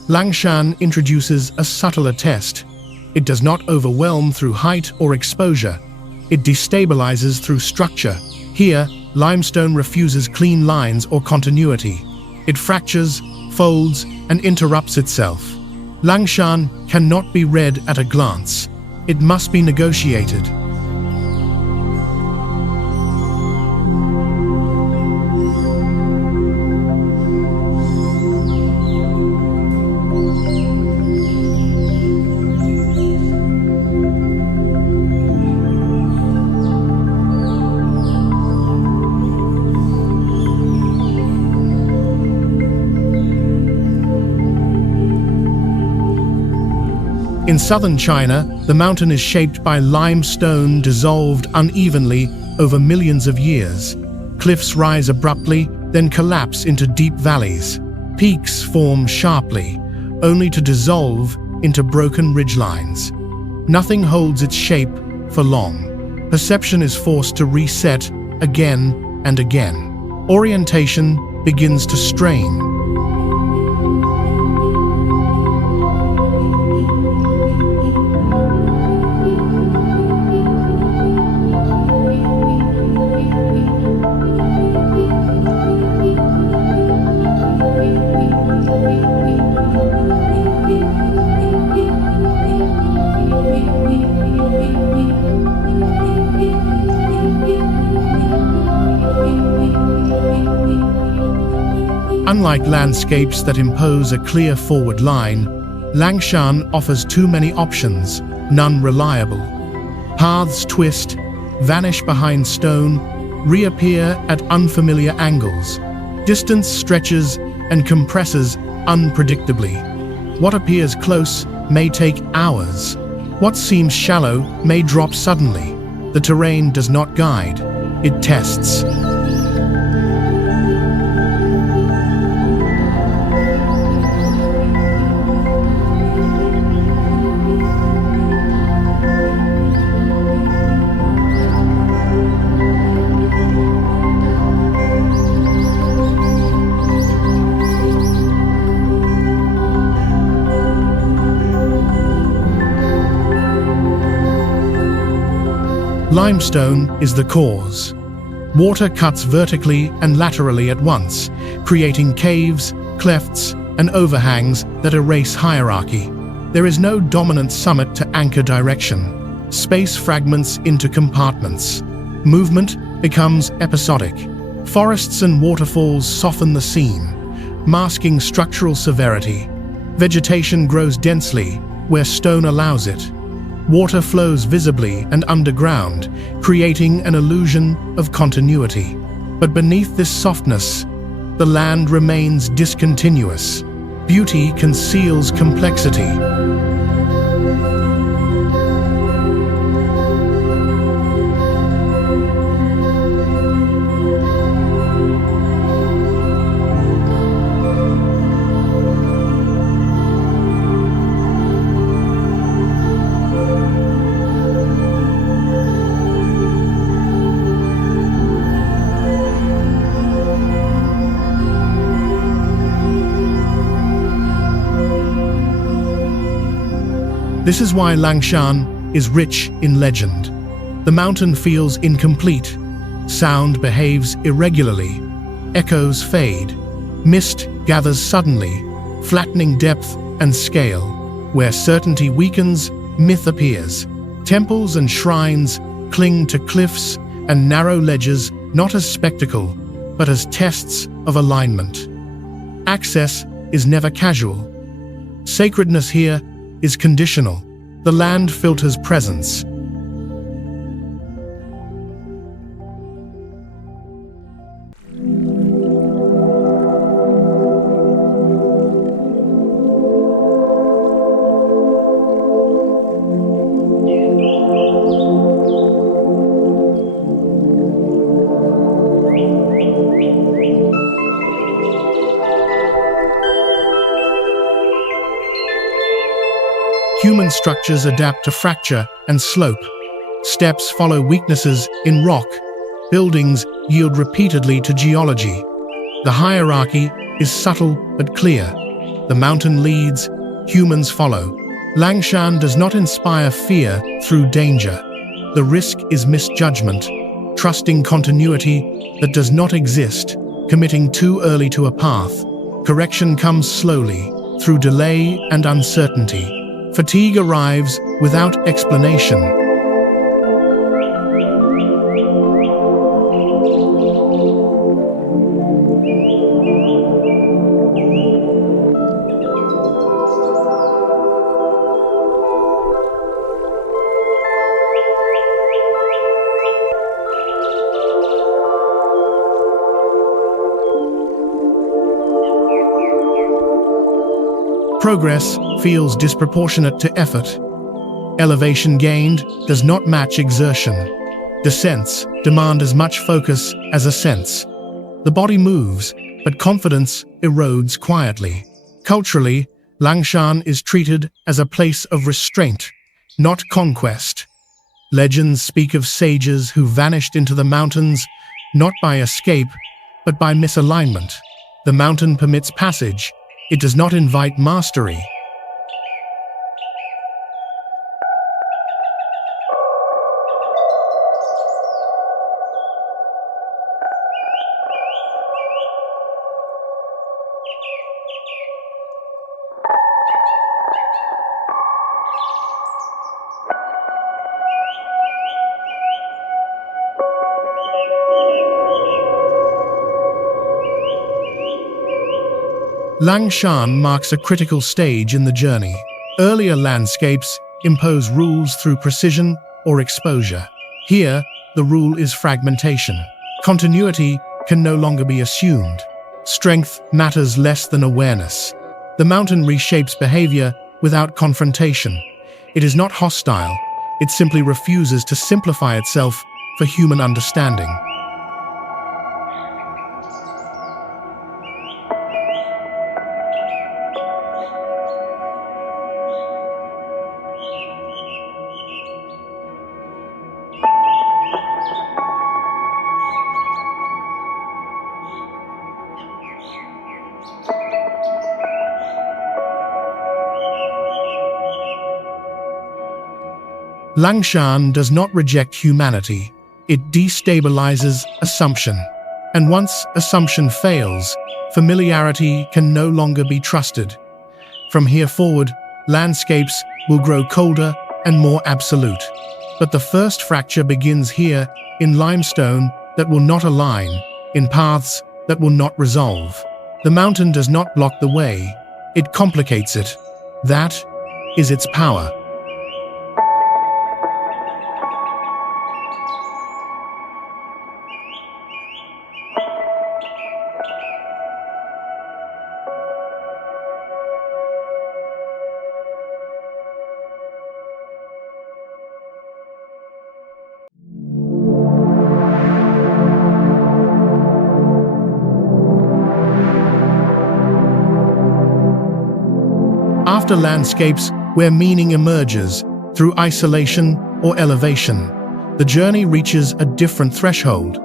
Langshan introduces a subtler test. It does not overwhelm through height or exposure. It destabilizes through structure. Here, limestone refuses clean lines or continuity. It fractures, folds, and interrupts itself. Langshan cannot be read at a glance. It must be negotiated. In southern China, the mountain is shaped by limestone dissolved unevenly over millions of years. Cliffs rise abruptly, then collapse into deep valleys. Peaks form sharply, only to dissolve into broken ridgelines. Nothing holds its shape for long. Perception is forced to reset again and again. Orientation begins to strain. Unlike landscapes that impose a clear forward line, Langshan offers too many options, none reliable. Paths twist, vanish behind stone, reappear at unfamiliar angles. Distance stretches and compresses unpredictably. What appears close may take hours. What seems shallow may drop suddenly. The terrain does not guide, it tests. Limestone is the cause. Water cuts vertically and laterally at once, creating caves, clefts, and overhangs that erase hierarchy. There is no dominant summit to anchor direction. Space fragments into compartments. Movement becomes episodic. Forests and waterfalls soften the scene, masking structural severity. Vegetation grows densely where stone allows it. Water flows visibly and underground, creating an illusion of continuity. But beneath this softness, the land remains discontinuous. Beauty conceals complexity. This is why Langshan is rich in legend. The mountain feels incomplete. Sound behaves irregularly. Echoes fade. Mist gathers suddenly, flattening depth and scale. Where certainty weakens, myth appears. Temples and shrines cling to cliffs and narrow ledges not as spectacle, but as tests of alignment. Access is never casual. Sacredness here is conditional. The land filters presence. Human structures adapt to fracture and slope. Steps follow weaknesses in rock. Buildings yield repeatedly to geology. The hierarchy is subtle but clear. The mountain leads, humans follow. Langshan does not inspire fear through danger. The risk is misjudgment, trusting continuity that does not exist, committing too early to a path. Correction comes slowly, through delay and uncertainty. Fatigue arrives without explanation. Progress feels disproportionate to effort. Elevation gained does not match exertion. Descents demand as much focus as ascents. The body moves, but confidence erodes quietly. Culturally, Langshan is treated as a place of restraint, not conquest. Legends speak of sages who vanished into the mountains, not by escape, but by misalignment. The mountain permits passage. It does not invite mastery. Langshan marks a critical stage in the journey. Earlier landscapes impose rules through precision or exposure. Here, the rule is fragmentation. Continuity can no longer be assumed. Strength matters less than awareness. The mountain reshapes behavior without confrontation. It is not hostile. It simply refuses to simplify itself for human understanding. Langshan does not reject humanity. It destabilizes assumption. And once assumption fails, familiarity can no longer be trusted. From here forward, landscapes will grow colder and more absolute. But the first fracture begins here, in limestone that will not align, in paths that will not resolve. The mountain does not block the way, it complicates it. That is its power. After landscapes where meaning emerges through isolation or elevation, the journey reaches a different threshold,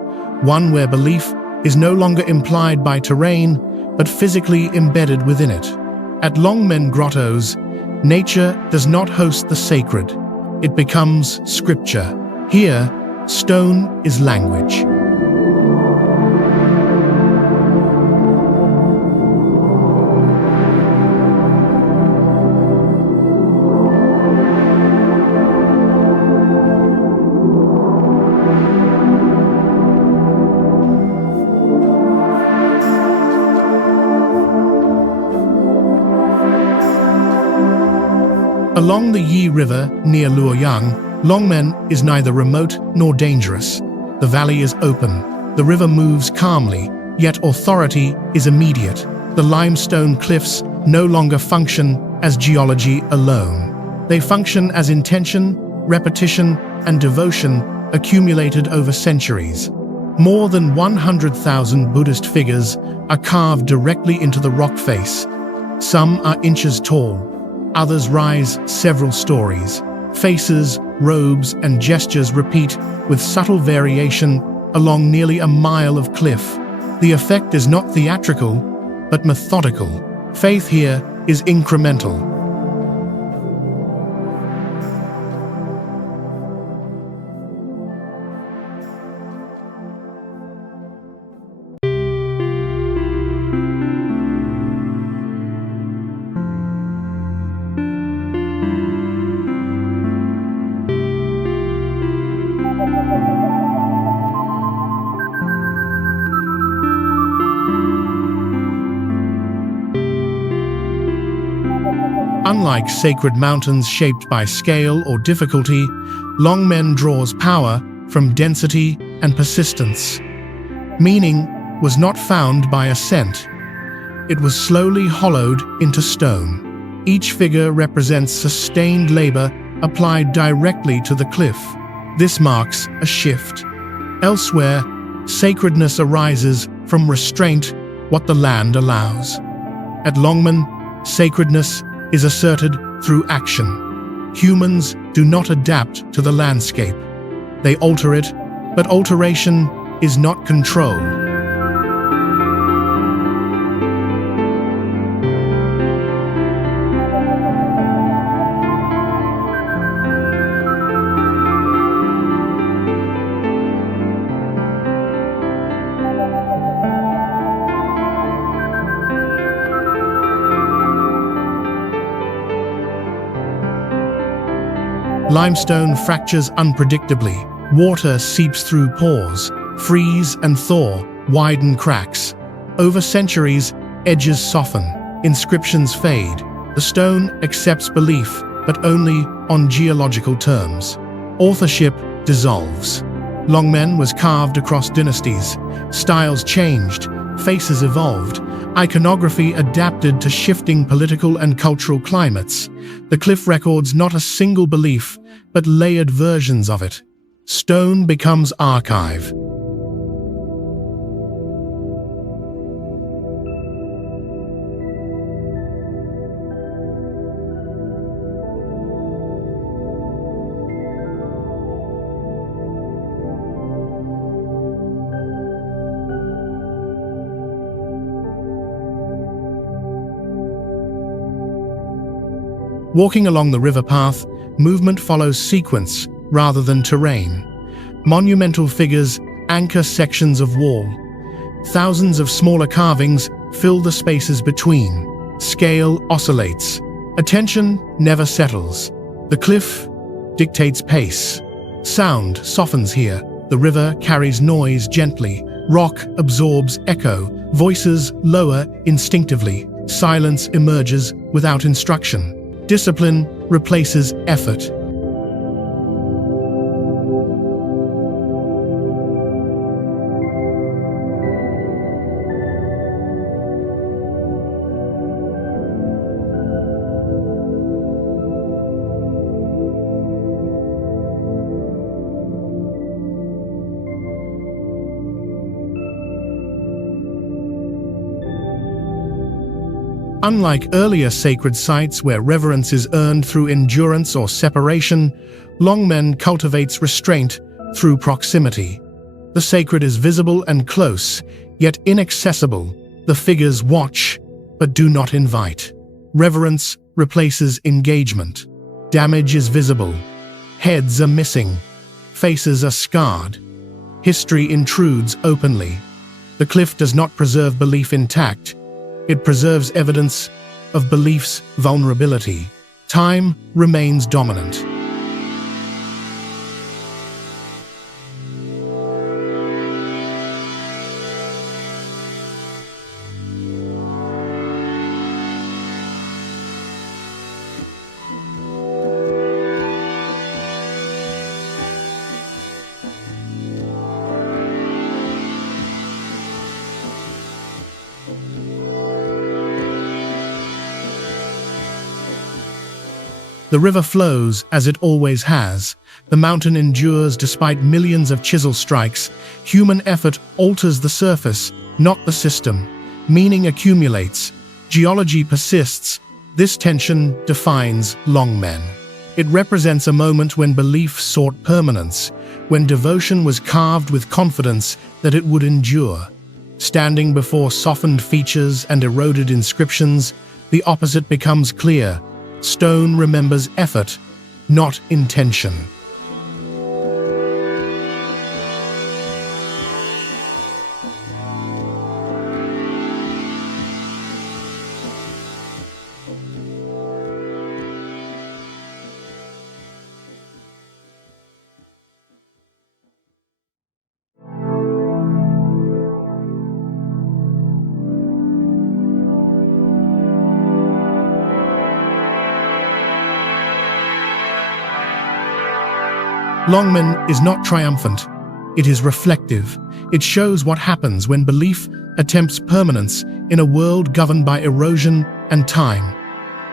one where belief is no longer implied by terrain, but physically embedded within it. At Longmen Grottos, Nature does not host the sacred. It becomes scripture. Here, stone is language. Along the Yi River near Luoyang, Longmen is neither remote nor dangerous. The valley is open. The river moves calmly, yet authority is immediate. The limestone cliffs no longer function as geology alone. They function as intention, repetition, and devotion accumulated over centuries. More than 100,000 Buddhist figures are carved directly into the rock face. Some are inches tall. Others rise several stories. Faces, robes, and gestures repeat with subtle variation along nearly a mile of cliff. The effect is not theatrical, but methodical. Faith here is incremental. Unlike sacred mountains shaped by scale or difficulty, Longmen draws power from density and persistence. Meaning was not found by ascent. It was slowly hollowed into stone. Each figure represents sustained labor applied directly to the cliff. This marks a shift. Elsewhere, sacredness arises from restraint, what the land allows. At Longmen, sacredness is asserted through action. Humans do not adapt to the landscape. They alter it, but alteration is not control. Limestone fractures unpredictably. Water seeps through pores. Freeze and thaw widen cracks. Over centuries, edges soften. Inscriptions fade. The stone accepts belief, but only on geological terms. Authorship dissolves. Longmen was carved across dynasties. Styles changed. Faces evolved. Iconography adapted to shifting political and cultural climates. The cliff records not a single belief, but layered versions of it. Stone becomes archive. Walking along the river path, movement follows sequence rather than terrain. Monumental figures anchor sections of wall. Thousands of smaller carvings fill the spaces between. Scale oscillates. Attention never settles. The cliff dictates pace. Sound softens here. The river carries noise gently. Rock absorbs echo. Voices lower instinctively. Silence emerges without instruction. Discipline replaces effort. Unlike earlier sacred sites where reverence is earned through endurance or separation, Longmen cultivates restraint through proximity. The sacred is visible and close, yet inaccessible. The figures watch, but do not invite. Reverence replaces engagement. Damage is visible. Heads are missing. Faces are scarred. History intrudes openly. The cliff does not preserve belief intact. It preserves evidence of belief's vulnerability. Time remains dominant. The river flows as it always has. The mountain endures despite millions of chisel strikes. Human effort alters the surface, not the system. Meaning accumulates. Geology persists. This tension defines Longmen. It represents a moment when belief sought permanence, when devotion was carved with confidence that it would endure. Standing before softened features and eroded inscriptions, the opposite becomes clear. Stone remembers effort, not intention. Longmen is not triumphant. It is reflective. It shows what happens when belief attempts permanence in a world governed by erosion and time.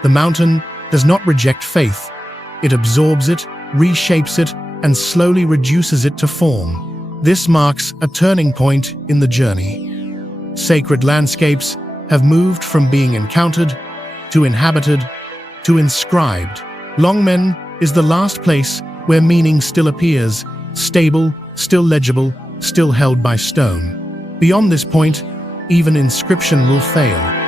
The mountain does not reject faith. It absorbs it, reshapes it, and slowly reduces it to form. This marks a turning point in the journey. Sacred landscapes have moved from being encountered to inhabited to inscribed. Longmen is the last place where meaning still appears, stable, still legible, still held by stone. Beyond this point, even inscription will fail.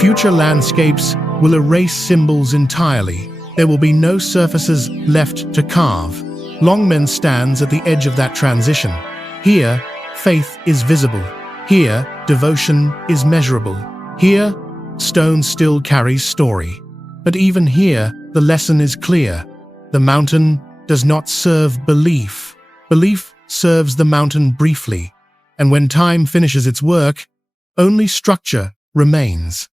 Future landscapes will erase symbols entirely. There will be no surfaces left to carve. Longmen stands at the edge of that transition. Here, faith is visible. Here, devotion is measurable. Here, stone still carries story. But even here, the lesson is clear. The mountain does not serve belief. Belief serves the mountain briefly. And when time finishes its work, only structure remains.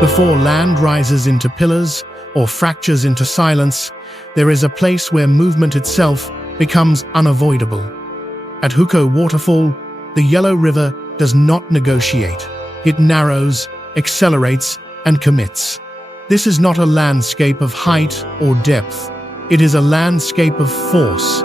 Before land rises into pillars or fractures into silence, there is a place where movement itself becomes unavoidable. At Huko Waterfall, the Yellow River does not negotiate. It narrows, accelerates, and commits. This is not a landscape of height or depth. It is a landscape of force.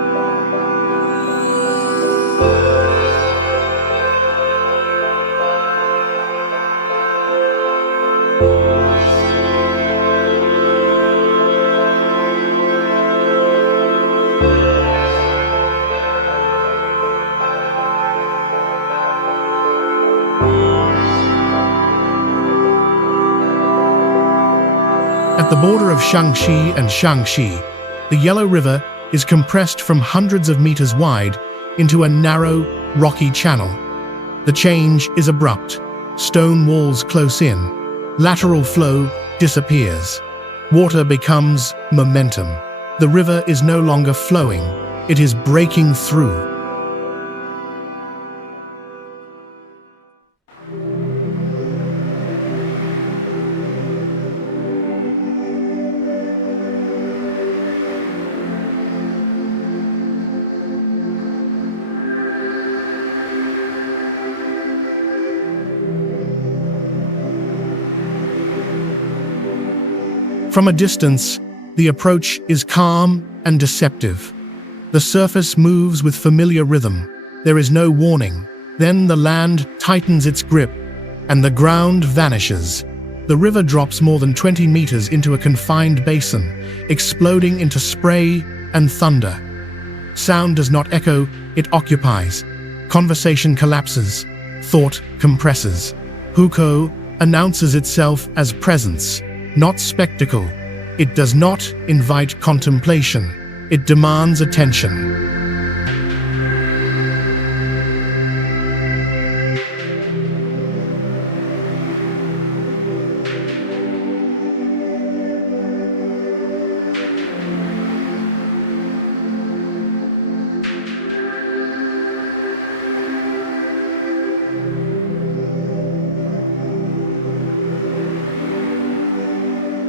At the border of Shaanxi and Shaanxi, the Yellow River is compressed from hundreds of meters wide into a narrow, rocky channel. The change is abrupt. Stone walls close in. Lateral flow disappears. Water becomes momentum. The river is no longer flowing, it is breaking through. From a distance, the approach is calm and deceptive. The surface moves with familiar rhythm. There is no warning. Then the land tightens its grip, and the ground vanishes. The river drops more than 20 meters into a confined basin, exploding into spray and thunder. Sound does not echo, it occupies. Conversation collapses. Thought compresses. Hukou announces itself as presence, not spectacle. It does not invite contemplation. It demands attention.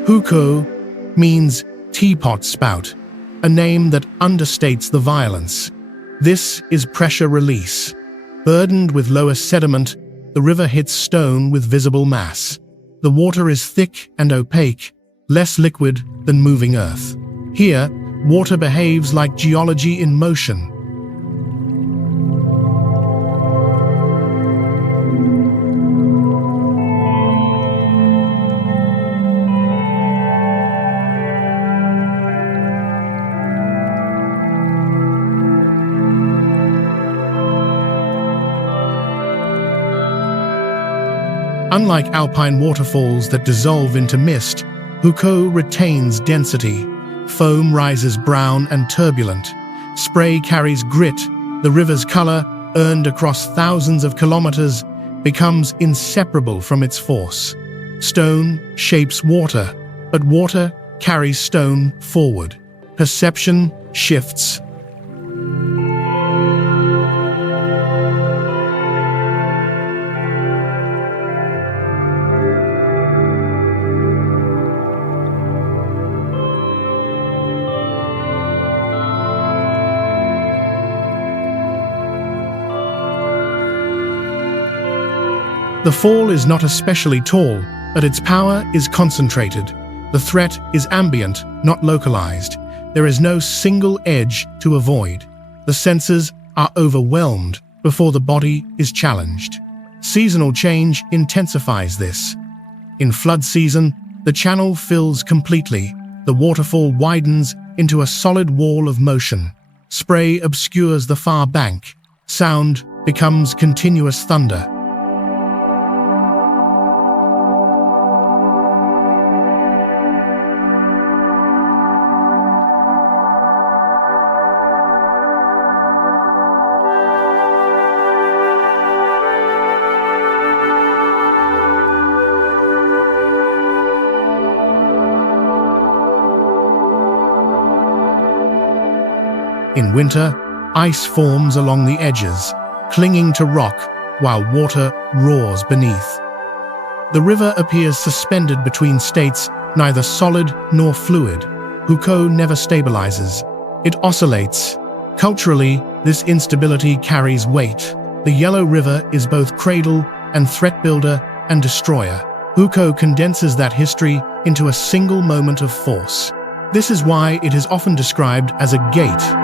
Hukou means teapot spout, a name that understates the violence. This is pressure release. Burdened with lower sediment, the river hits stone with visible mass. The water is thick and opaque, less liquid than moving earth. Here, water behaves like geology in motion. Unlike alpine waterfalls that dissolve into mist, Hukou retains density. Foam rises brown and turbulent. Spray carries grit. The river's color, earned across thousands of kilometers, becomes inseparable from its force. Stone shapes water, but water carries stone forward. Perception shifts. The fall is not especially tall, but its power is concentrated. The threat is ambient, not localized. There is no single edge to avoid. The senses are overwhelmed before the body is challenged. Seasonal change intensifies this. In flood season, the channel fills completely. The waterfall widens into a solid wall of motion. Spray obscures the far bank. Sound becomes continuous thunder. In winter, ice forms along the edges, clinging to rock while water roars beneath. The river appears suspended between states, neither solid nor fluid. Hukou never stabilizes. It oscillates. Culturally, this instability carries weight. The Yellow River is both cradle and threat builder and destroyer. Hukou condenses that history into a single moment of force. This is why it is often described as a gate.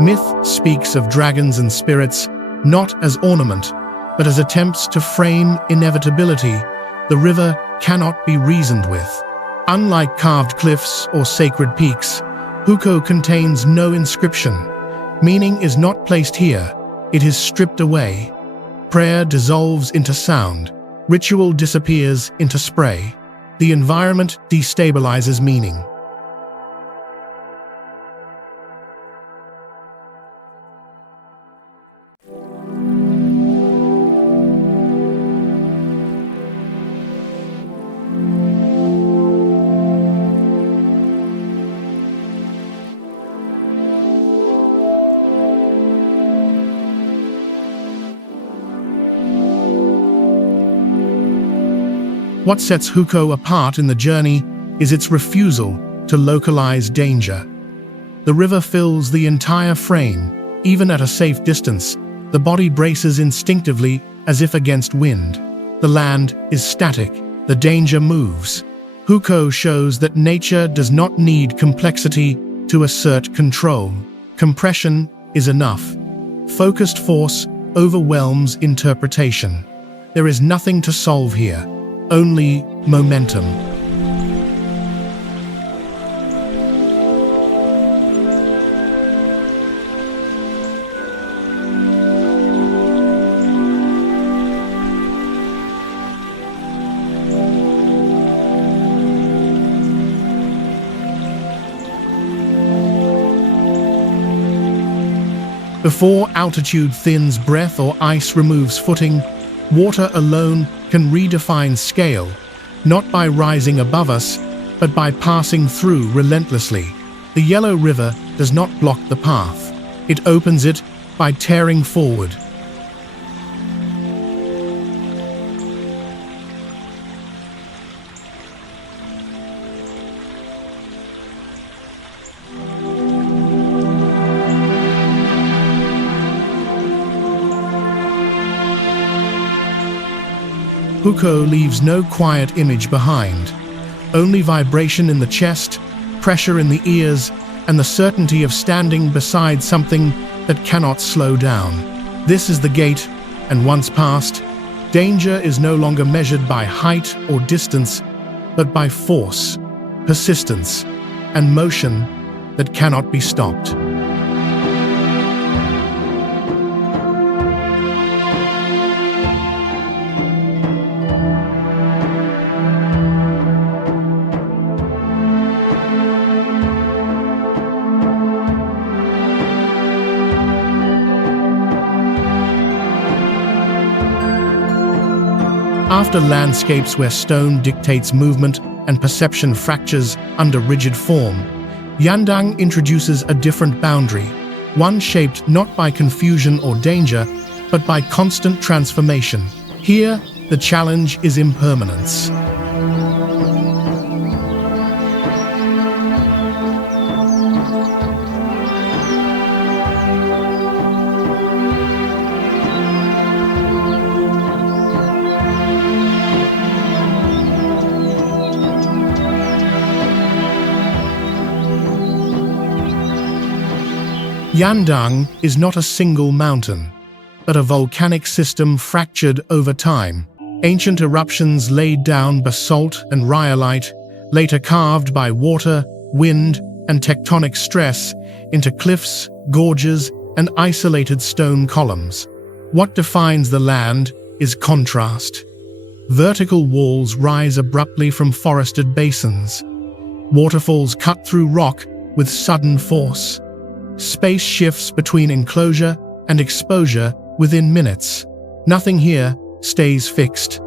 Myth speaks of dragons and spirits not as ornament, but as attempts to frame inevitability. The river cannot be reasoned with. Unlike carved cliffs or sacred peaks, Hukou contains no inscription. Meaning is not placed here, it is stripped away. Prayer dissolves into sound. Ritual disappears into spray. The environment destabilizes meaning. What sets Huko apart in the journey is its refusal to localize danger. The river fills the entire frame. Even at a safe distance, the body braces instinctively as if against wind. The land is static. The danger moves. Huko shows that nature does not need complexity to assert control. Compression is enough. Focused force overwhelms interpretation. There is nothing to solve here. Only momentum. Before altitude thins breath or ice removes footing, water alone can redefine scale, not by rising above us, but by passing through relentlessly. The Yellow River does not block the path. It opens it by tearing forward. Huko leaves no quiet image behind. Only vibration in the chest, pressure in the ears, and the certainty of standing beside something that cannot slow down. This is the gate, and once past, danger is no longer measured by height or distance, but by force, persistence, and motion that cannot be stopped. After landscapes where stone dictates movement and perception fractures under rigid form, Yandang introduces a different boundary, one shaped not by confusion or danger, but by constant transformation. Here, the challenge is impermanence. Yandang is not a single mountain, but a volcanic system fractured over time. Ancient eruptions laid down basalt and rhyolite, later carved by water, wind, and tectonic stress into cliffs, gorges, and isolated stone columns. What defines the land is contrast. Vertical walls rise abruptly from forested basins. Waterfalls cut through rock with sudden force. Space shifts between enclosure and exposure within minutes. Nothing here stays fixed.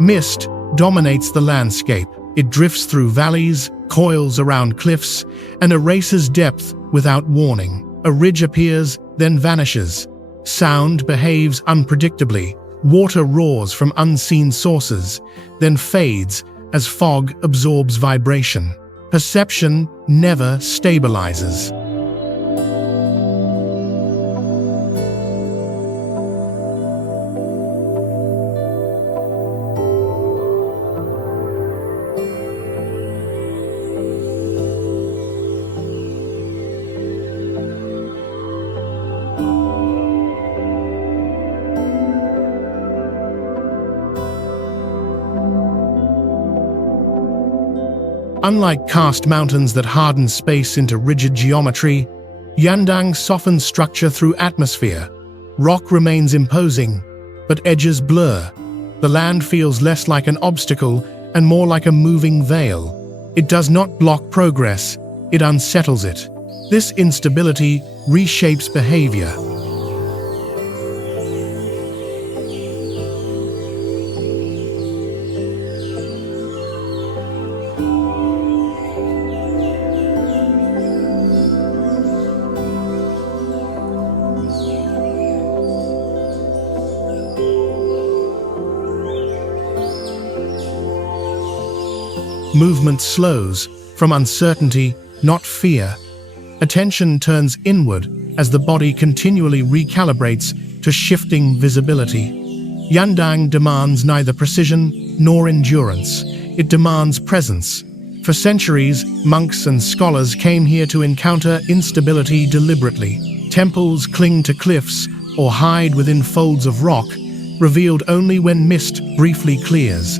Mist dominates the landscape. It drifts through valleys, coils around cliffs, and erases depth without warning. A ridge appears, then vanishes. Sound behaves unpredictably. Water roars from unseen sources, then fades as fog absorbs vibration. Perception never stabilizes. Unlike karst mountains that harden space into rigid geometry, Yandang softens structure through atmosphere. Rock remains imposing, but edges blur. The land feels less like an obstacle and more like a moving veil. It does not block progress, it unsettles it. This instability reshapes behavior. Movement slows from uncertainty, not fear. Attention turns inward as the body continually recalibrates to shifting visibility. Yandang demands neither precision nor endurance. It demands presence. For centuries, monks and scholars came here to encounter instability deliberately. Temples cling to cliffs or hide within folds of rock, revealed only when mist briefly clears.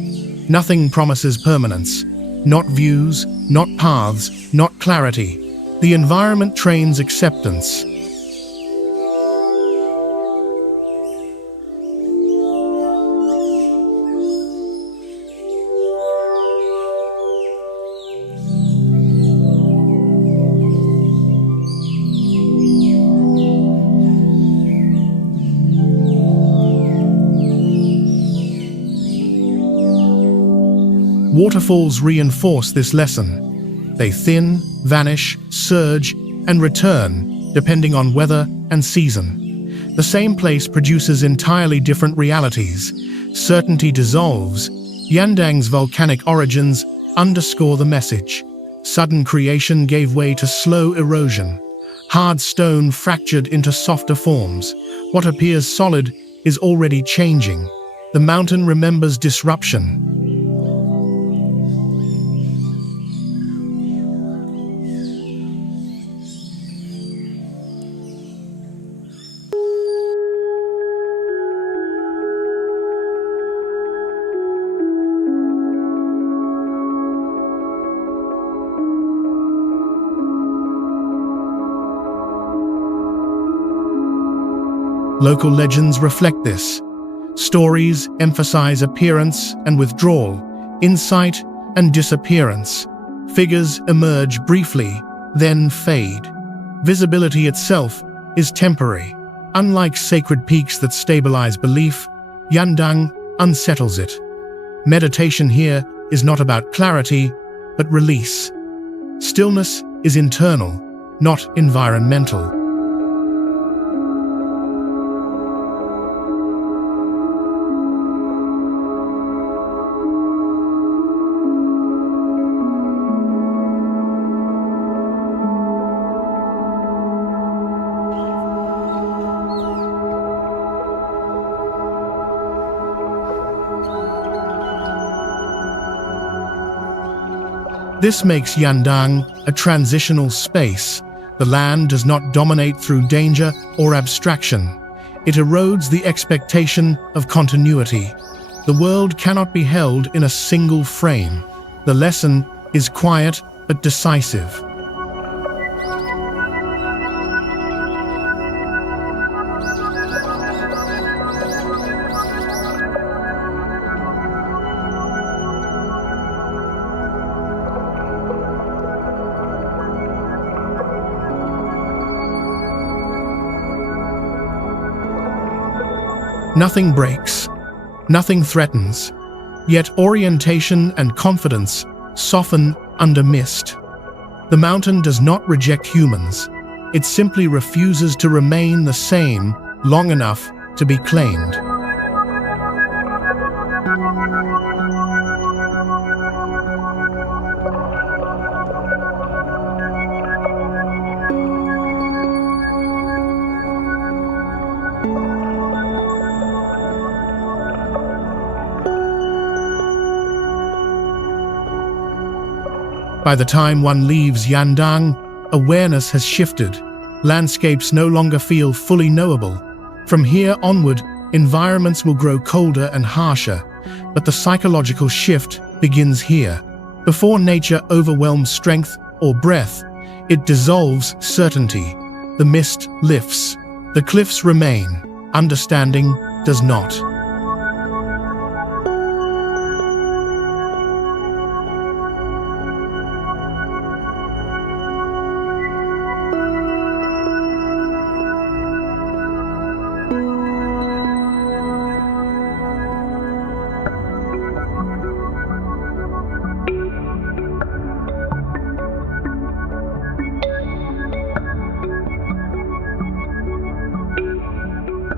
Nothing promises permanence. Not views, not paths, not clarity. The environment trains acceptance. Waterfalls reinforce this lesson. They thin, vanish, surge, and return, depending on weather and season. The same place produces entirely different realities. Certainty dissolves. Yandang's volcanic origins underscore the message. Sudden creation gave way to slow erosion. Hard stone fractured into softer forms. What appears solid is already changing. The mountain remembers disruption. Local legends reflect this. Stories emphasize appearance and withdrawal, insight and disappearance. Figures emerge briefly, then fade. Visibility itself is temporary. Unlike sacred peaks that stabilize belief, Yandang unsettles it. Meditation here is not about clarity, but release. Stillness is internal, not environmental. This makes Yandang a transitional space. The land does not dominate through danger or abstraction. It erodes the expectation of continuity. The world cannot be held in a single frame. The lesson is quiet but decisive. Nothing breaks, nothing threatens, yet orientation and confidence soften under mist. The mountain does not reject humans. It simply refuses to remain the same long enough to be claimed. By the time one leaves Yandang, awareness has shifted. Landscapes no longer feel fully knowable. From here onward, environments will grow colder and harsher, but the psychological shift begins here. Before nature overwhelms strength or breath, it dissolves certainty. The mist lifts. The cliffs remain. Understanding does not.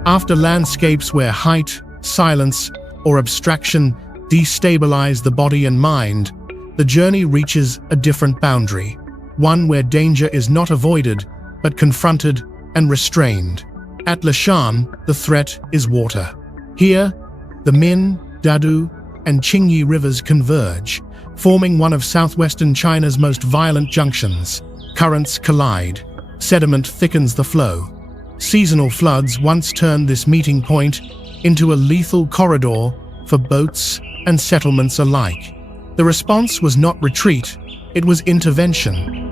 After landscapes where height, silence, or abstraction destabilize the body and mind, the journey reaches a different boundary, one where danger is not avoided, but confronted and restrained. At Leshan, the threat is water. Here, the Min, Dadu, and Qingyi rivers converge, forming one of southwestern China's most violent junctions. Currents collide. Sediment thickens the flow. Seasonal floods once turned this meeting point into a lethal corridor for boats and settlements alike. The response was not retreat, it was intervention.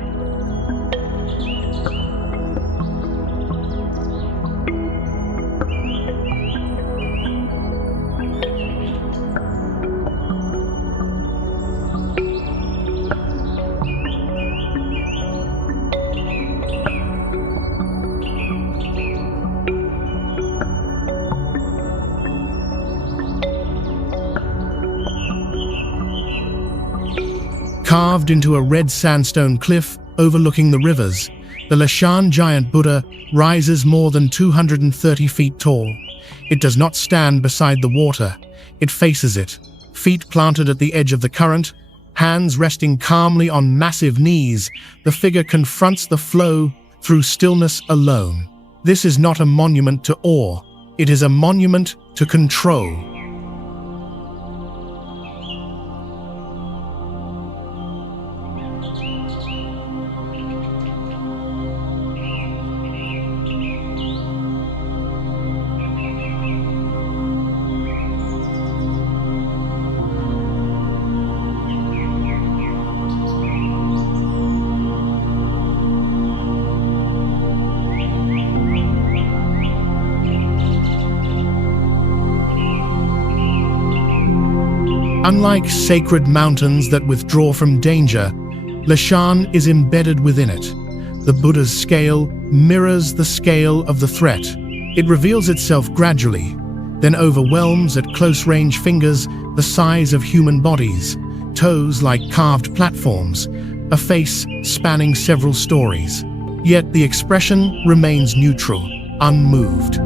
Carved into a red sandstone cliff overlooking the rivers, the Leshan giant Buddha rises more than 230 feet tall. It does not stand beside the water, it faces it, feet planted at the edge of the current, hands resting calmly on massive knees. The figure confronts the flow through stillness alone. This is not a monument to awe, it is a monument to control. Unlike sacred mountains that withdraw from danger, Leshan is embedded within it. The Buddha's scale mirrors the scale of the threat. It reveals itself gradually, then overwhelms at close-range fingers the size of human bodies, toes like carved platforms, a face spanning several stories. Yet the expression remains neutral, unmoved.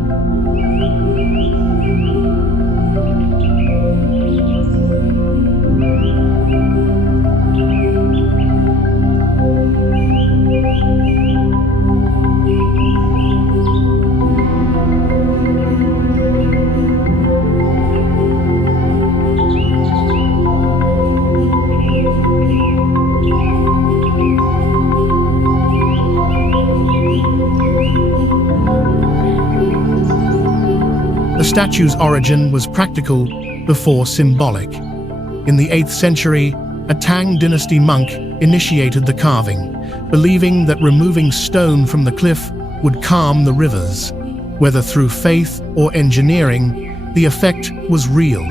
The statue's origin was practical before symbolic. In the 8th century, a Tang dynasty monk initiated the carving, believing that removing stone from the cliff would calm the rivers. Whether through faith or engineering, the effect was real.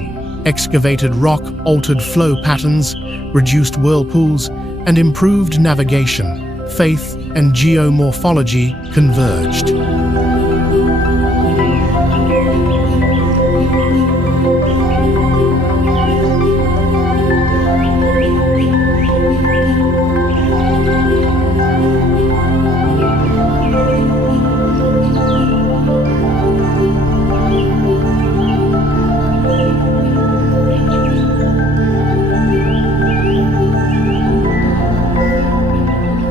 Excavated rock altered flow patterns, reduced whirlpools, and improved navigation. Faith and geomorphology converged.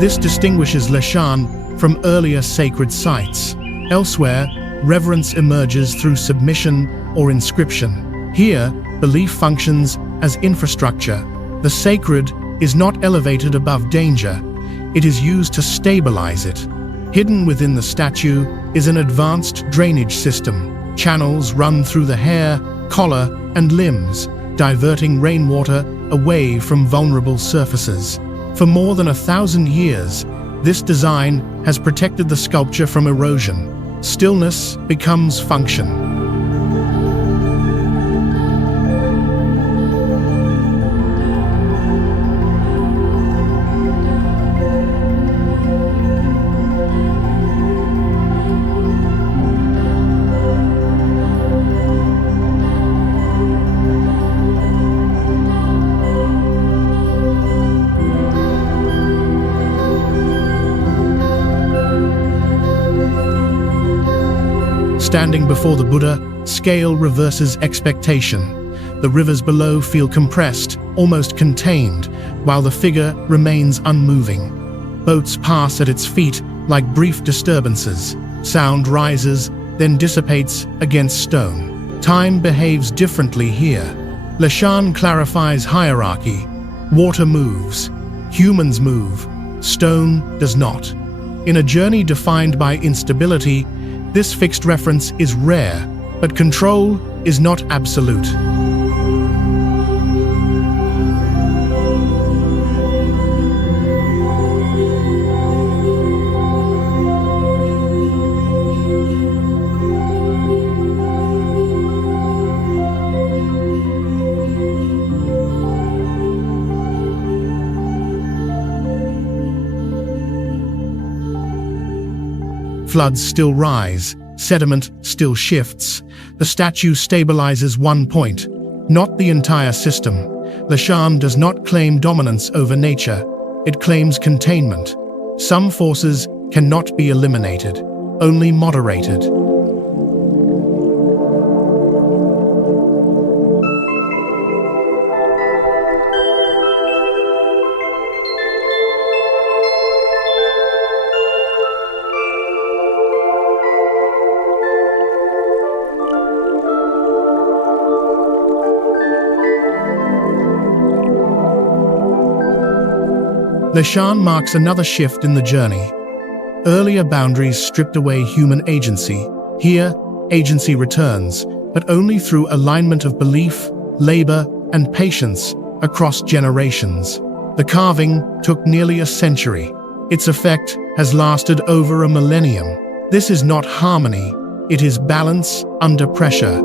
This distinguishes Leshan from earlier sacred sites. Elsewhere, reverence emerges through submission or inscription. Here, belief functions as infrastructure. The sacred is not elevated above danger. It is used to stabilize it. Hidden within the statue is an advanced drainage system. Channels run through the hair, collar, and limbs, diverting rainwater away from vulnerable surfaces. For more than 1,000 years, this design has protected the sculpture from erosion. Stillness becomes function. Standing before the Buddha, scale reverses expectation. The rivers below feel compressed, almost contained, while the figure remains unmoving. Boats pass at its feet like brief disturbances. Sound rises, then dissipates against stone. Time behaves differently here. Leshan clarifies hierarchy. Water moves. Humans move. Stone does not. In a journey defined by instability, this fixed reference is rare, but control is not absolute. Floods still rise, sediment still shifts. The statue stabilizes one point, not the entire system. Leshan does not claim dominance over nature, it claims containment. Some forces cannot be eliminated, only moderated. Leshan marks another shift in the journey. Earlier boundaries stripped away human agency. Here, agency returns, but only through alignment of belief, labor, and patience across generations. The carving took nearly a century. Its effect has lasted over a millennium. This is not harmony, it is balance under pressure.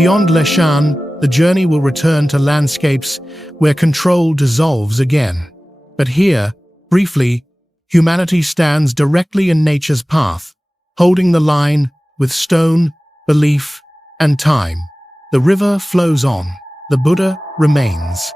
Beyond Leshan, the journey will return to landscapes where control dissolves again. But here, briefly, humanity stands directly in nature's path, holding the line with stone, belief, and time. The river flows on, the Buddha remains.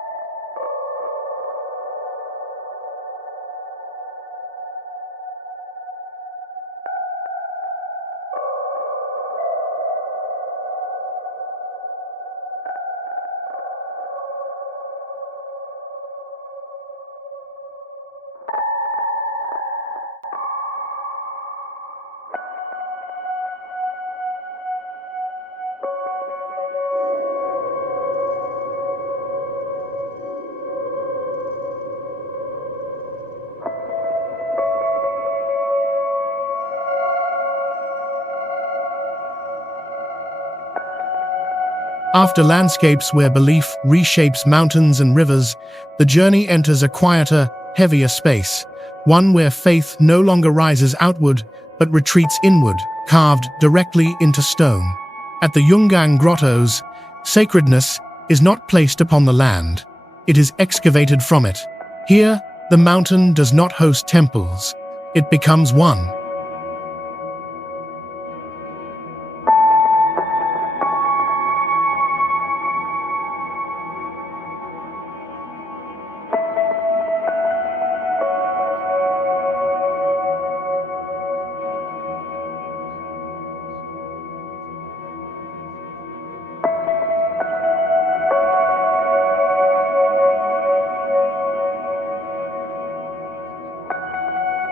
After landscapes where belief reshapes mountains and rivers, the journey enters a quieter, heavier space, one where faith no longer rises outward but retreats inward, carved directly into stone. At the Yungang grottos, sacredness is not placed upon the land, it is excavated from it. Here, the mountain does not host temples, it becomes one.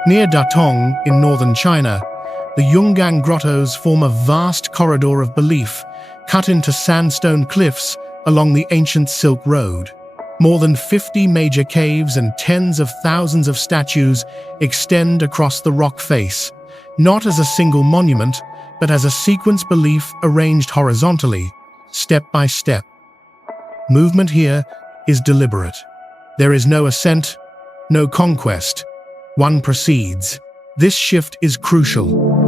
Near Datong in northern China, the Yungang grottos form a vast corridor of belief, cut into sandstone cliffs along the ancient Silk Road. More than 50 major caves and tens of thousands of statues extend across the rock face, not as a single monument, but as a sequence belief arranged horizontally, step by step. Movement here is deliberate. There is no ascent, no conquest. One proceeds. This shift is crucial.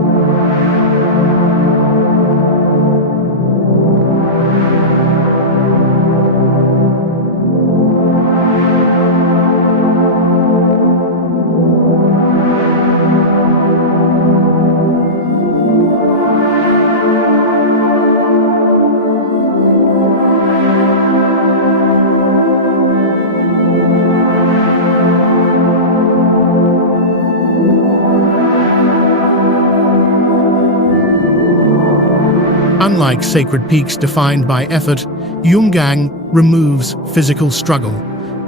Unlike sacred peaks defined by effort, Yungang removes physical struggle.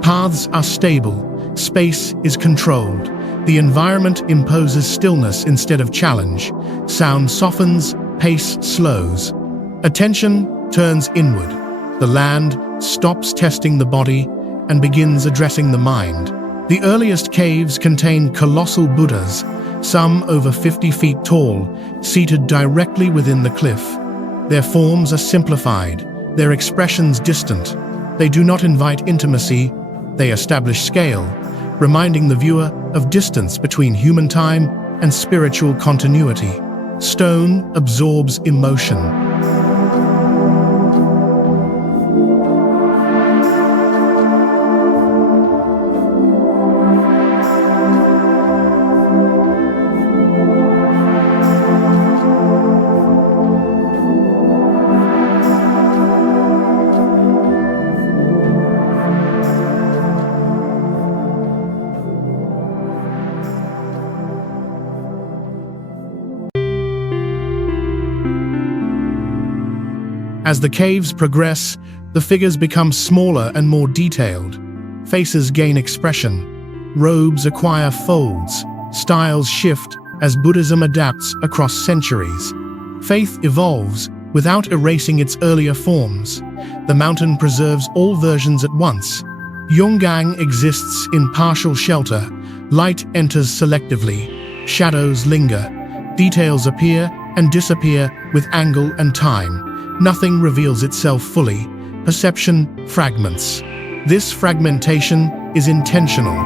Paths are stable, space is controlled. The environment imposes stillness instead of challenge. Sound softens, pace slows. Attention turns inward. The land stops testing the body and begins addressing the mind. The earliest caves contain colossal Buddhas, some over 50 feet tall, seated directly within the cliff. Their forms are simplified, their expressions distant. They do not invite intimacy, they establish scale, reminding the viewer of distance between human time and spiritual continuity. Stone absorbs emotion. As the caves progress, the figures become smaller and more detailed. Faces gain expression. Robes acquire folds. Styles shift as Buddhism adapts across centuries. Faith evolves without erasing its earlier forms. The mountain preserves all versions at once. Yungang exists in partial shelter. Light enters selectively. Shadows linger. Details appear and disappear with angle and time. Nothing reveals itself fully. Perception fragments. This fragmentation is intentional.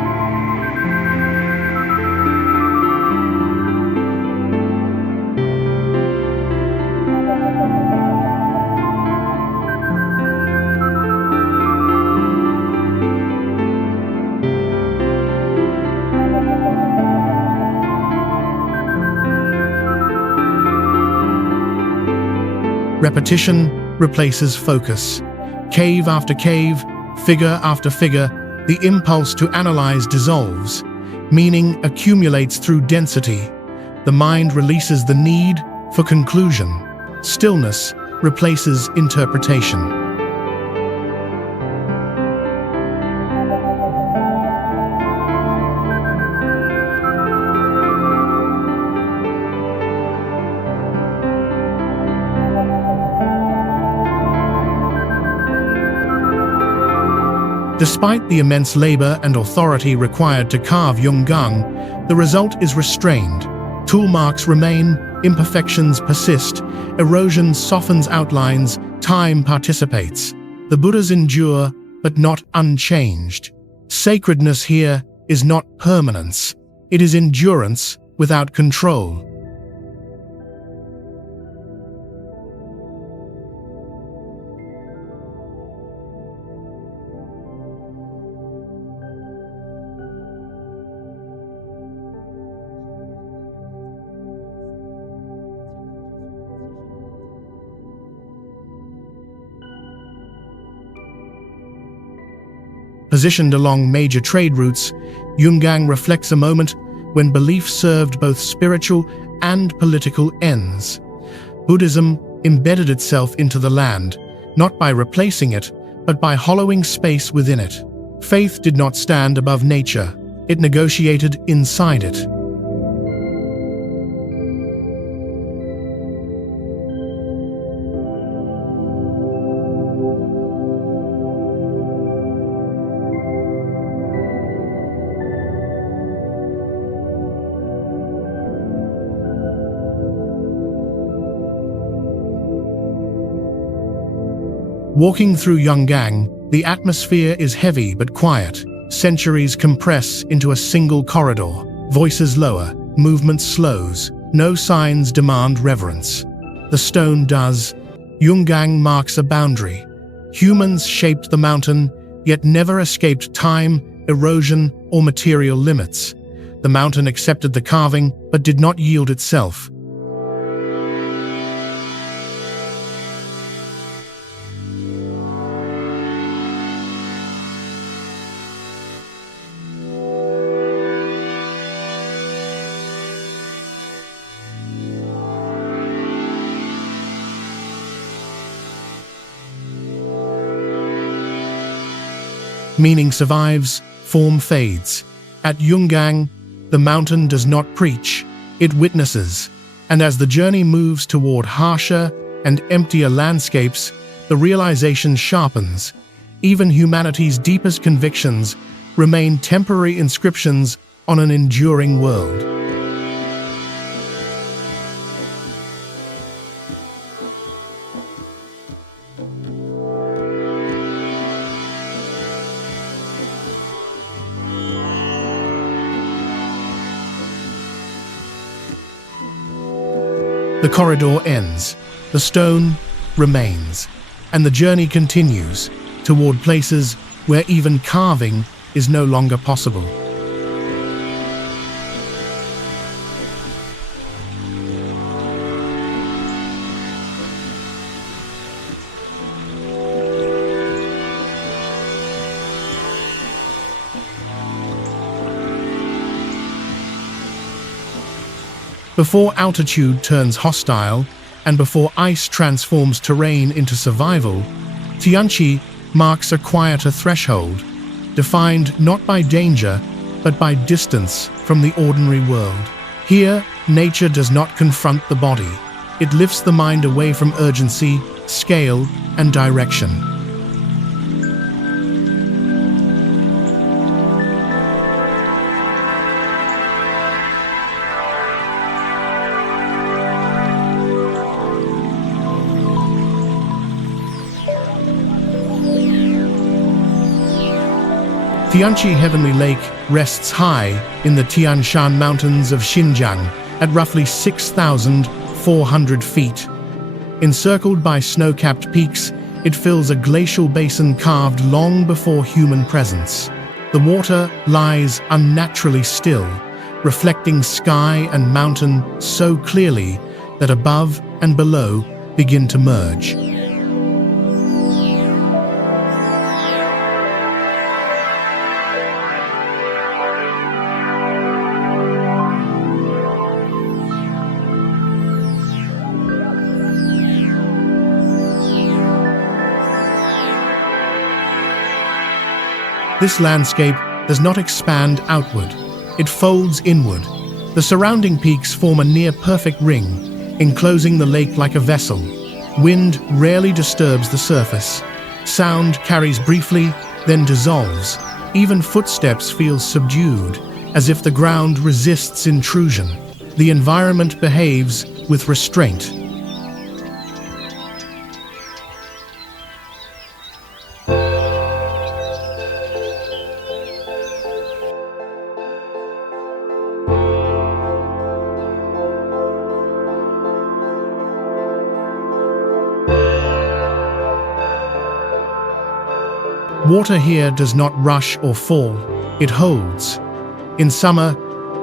Repetition replaces focus. Cave after cave, figure after figure, the impulse to analyze dissolves. Meaning accumulates through density. The mind releases the need for conclusion. Stillness replaces interpretation. Despite the immense labor and authority required to carve Yungang, the result is restrained. Tool marks remain, imperfections persist, erosion softens outlines, time participates. The Buddhas endure, but not unchanged. Sacredness here is not permanence. It is endurance without control. Positioned along major trade routes, Yungang reflects a moment when belief served both spiritual and political ends. Buddhism embedded itself into the land, not by replacing it, but by hollowing space within it. Faith did not stand above nature, it negotiated inside it. Walking through Yungang, the atmosphere is heavy but quiet. Centuries compress into a single corridor. Voices lower, movement slows. No signs demand reverence. The stone does. Yungang marks a boundary. Humans shaped the mountain, yet never escaped time, erosion, or material limits. The mountain accepted the carving, but did not yield itself. Meaning survives, form fades. At Yungang, the mountain does not preach, it witnesses. And as the journey moves toward harsher and emptier landscapes, the realization sharpens. Even humanity's deepest convictions remain temporary inscriptions on an enduring world. The corridor ends, the stone remains, and the journey continues toward places where even carving is no longer possible. Before altitude turns hostile, and before ice transforms terrain into survival, Tianqi marks a quieter threshold, defined not by danger, but by distance from the ordinary world. Here, nature does not confront the body. It lifts the mind away from urgency, scale, and direction. Tianqi Heavenly Lake rests high in the Tian Shan Mountains of Xinjiang at roughly 6,400 feet. Encircled by snow-capped peaks, it fills a glacial basin carved long before human presence. The water lies unnaturally still, reflecting sky and mountain so clearly that above and below begin to merge. This landscape does not expand outward, it folds inward. The surrounding peaks form a near-perfect ring, enclosing the lake like a vessel. Wind rarely disturbs the surface. Sound carries briefly, then dissolves. Even footsteps feel subdued, as if the ground resists intrusion. The environment behaves with restraint. Water here does not rush or fall, it holds. In summer,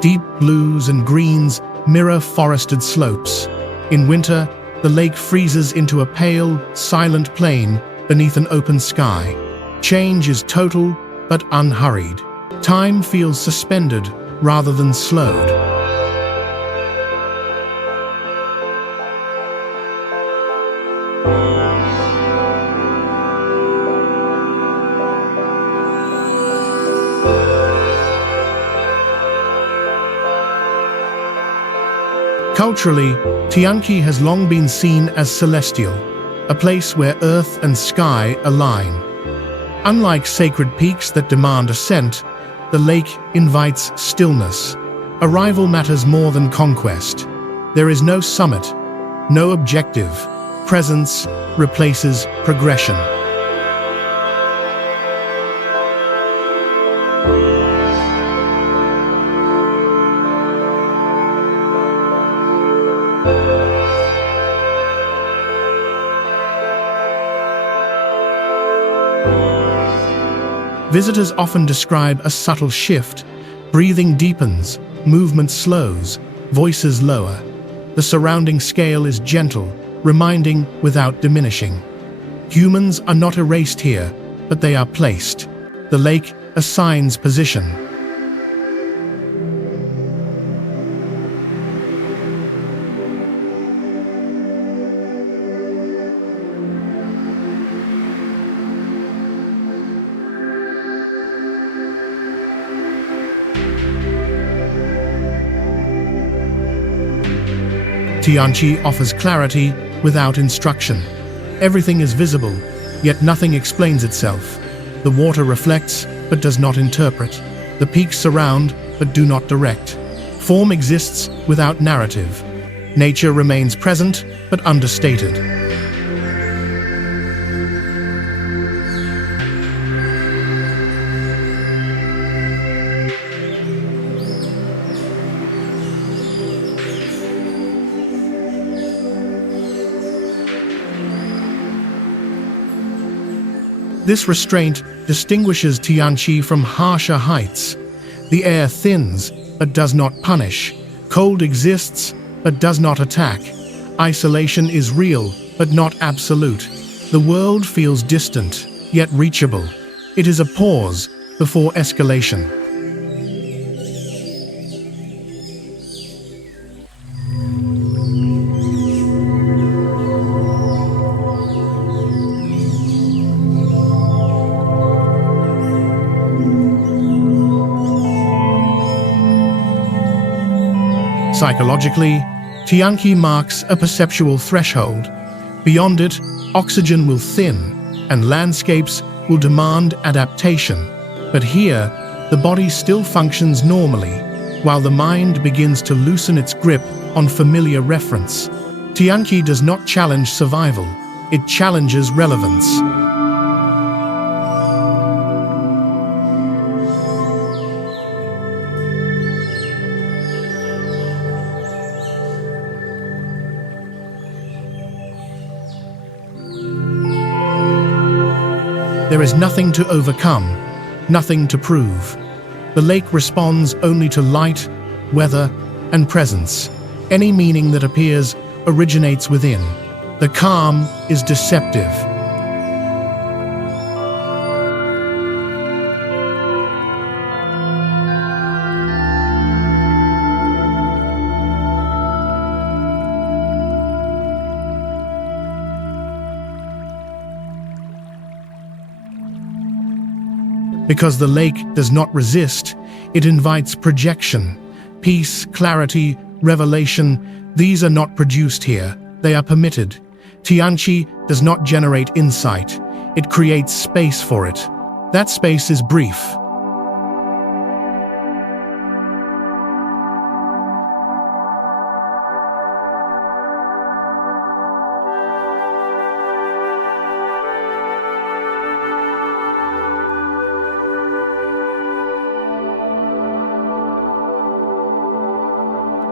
deep blues and greens mirror forested slopes. In winter, the lake freezes into a pale, silent plain beneath an open sky. Change is total but unhurried. Time feels suspended rather than slowed. Culturally, Tianqi has long been seen as celestial, a place where earth and sky align. Unlike sacred peaks that demand ascent, the lake invites stillness. Arrival matters more than conquest. There is no summit, no objective. Presence replaces progression. Visitors often describe a subtle shift. Breathing deepens, movement slows, voices lower. The surrounding scale is gentle, reminding without diminishing. Humans are not erased here, but they are placed. The lake assigns position. Tianqi offers clarity without instruction. Everything is visible, yet nothing explains itself. The water reflects, but does not interpret. The peaks surround, but do not direct. Form exists without narrative. Nature remains present, but understated. This restraint distinguishes Tianqi from harsher heights. The air thins, but does not punish. Cold exists, but does not attack. Isolation is real, but not absolute. The world feels distant, yet reachable. It is a pause before escalation. Psychologically, Tianqi marks a perceptual threshold. Beyond it, oxygen will thin, and landscapes will demand adaptation. But here, the body still functions normally, while the mind begins to loosen its grip on familiar reference. Tianqi does not challenge survival, it challenges relevance. There is nothing to overcome, nothing to prove. The lake responds only to light, weather, and presence. Any meaning that appears originates within. The calm is deceptive. Because the lake does not resist, it invites projection. Peace, clarity, revelation, these are not produced here, they are permitted. Tianqi does not generate insight, it creates space for it. That space is brief.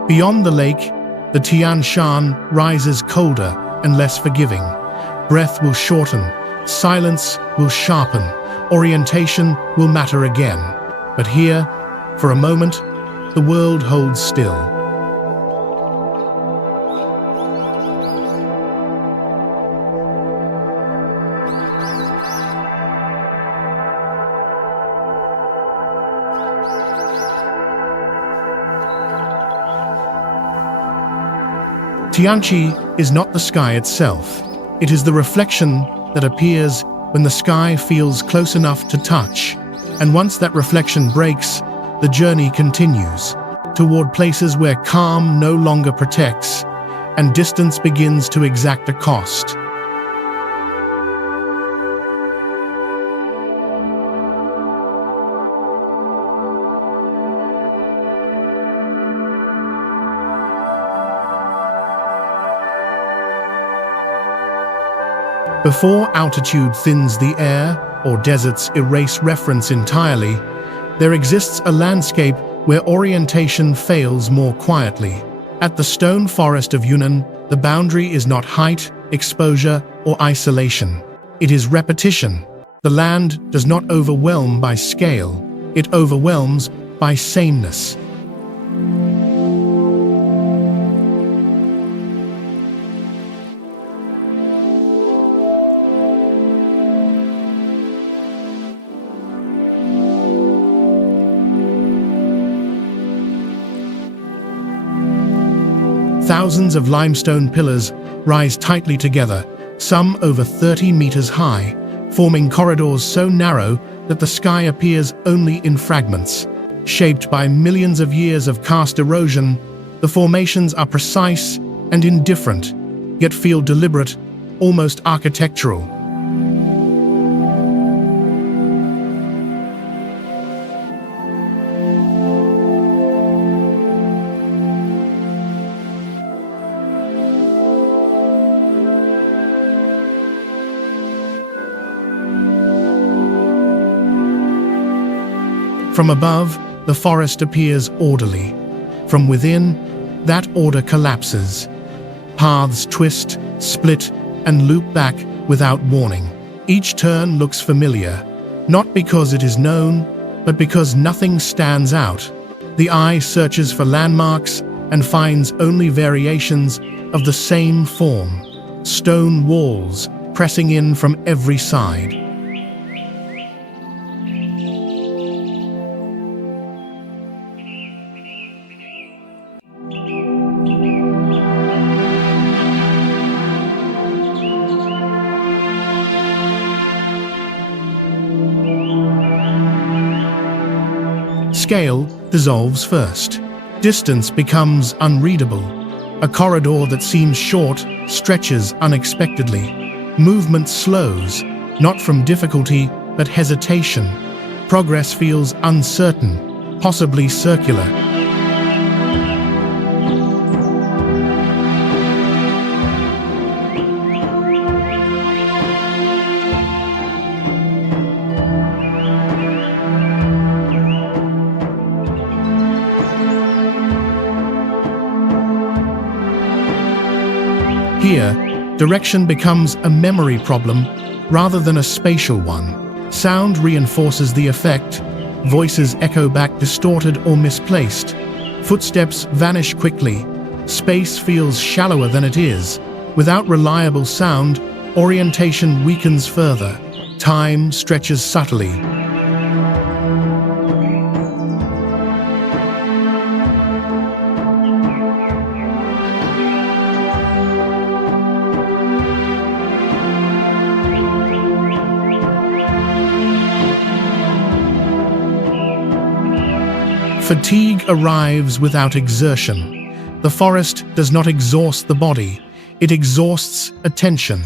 Beyond the lake, the Tian Shan rises colder and less forgiving. Breath will shorten, silence will sharpen, orientation will matter again. But here, for a moment, the world holds still. Tianqi is not the sky itself. It is the reflection that appears when the sky feels close enough to touch. And once that reflection breaks, the journey continues toward places where calm no longer protects and distance begins to exact a cost. Before altitude thins the air or deserts erase reference entirely, there exists a landscape where orientation fails more quietly. At the stone forest of Yunnan, the boundary is not height, exposure, or isolation. It is repetition. The land does not overwhelm by scale, it overwhelms by sameness. Thousands of limestone pillars rise tightly together, some over 30 meters high, forming corridors so narrow that the sky appears only in fragments. Shaped by millions of years of karst erosion, the formations are precise and indifferent, yet feel deliberate, almost architectural. From above, the forest appears orderly. From within, that order collapses. Paths twist, split, and loop back without warning. Each turn looks familiar, not because it is known, but because nothing stands out. The eye searches for landmarks and finds only variations of the same form. Stone walls pressing in from every side. Scale dissolves first. Distance becomes unreadable. A corridor that seems short stretches unexpectedly. Movement slows, not from difficulty, but hesitation. Progress feels uncertain, possibly circular. Here, direction becomes a memory problem rather than a spatial one. Sound reinforces the effect. Voices echo back distorted or misplaced. Footsteps vanish quickly. Space feels shallower than it is. Without reliable sound, orientation weakens further. Time stretches subtly. Fatigue arrives without exertion. The forest does not exhaust the body, it exhausts attention.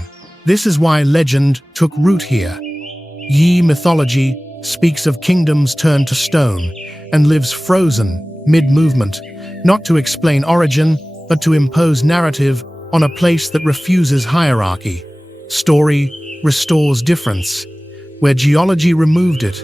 This is why legend took root here. Yi mythology speaks of kingdoms turned to stone and lives frozen, mid-movement, not to explain origin, but to impose narrative on a place that refuses hierarchy. Story restores difference, where geology removed it.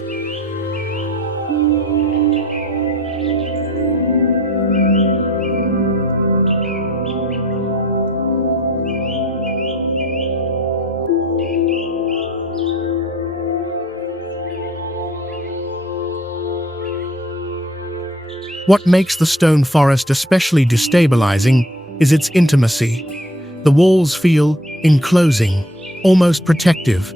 What makes the stone forest especially destabilizing is its intimacy. The walls feel enclosing, almost protective.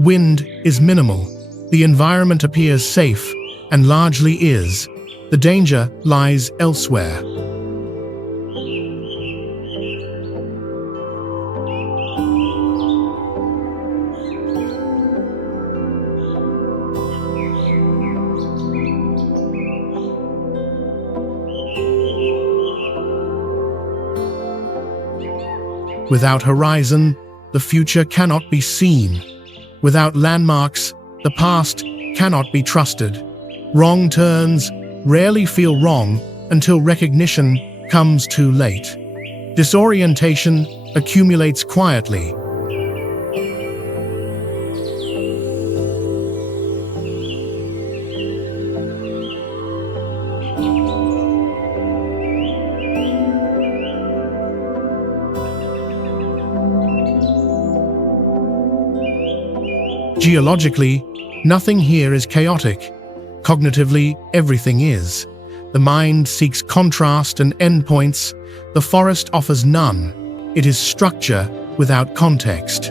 Wind is minimal. The environment appears safe, and largely is. The danger lies elsewhere. Without horizon, the future cannot be seen. Without landmarks, the past cannot be trusted. Wrong turns rarely feel wrong until recognition comes too late. Disorientation accumulates quietly. Geologically, nothing here is chaotic. Cognitively, everything is. The mind seeks contrast and endpoints. The forest offers none. It is structure without context.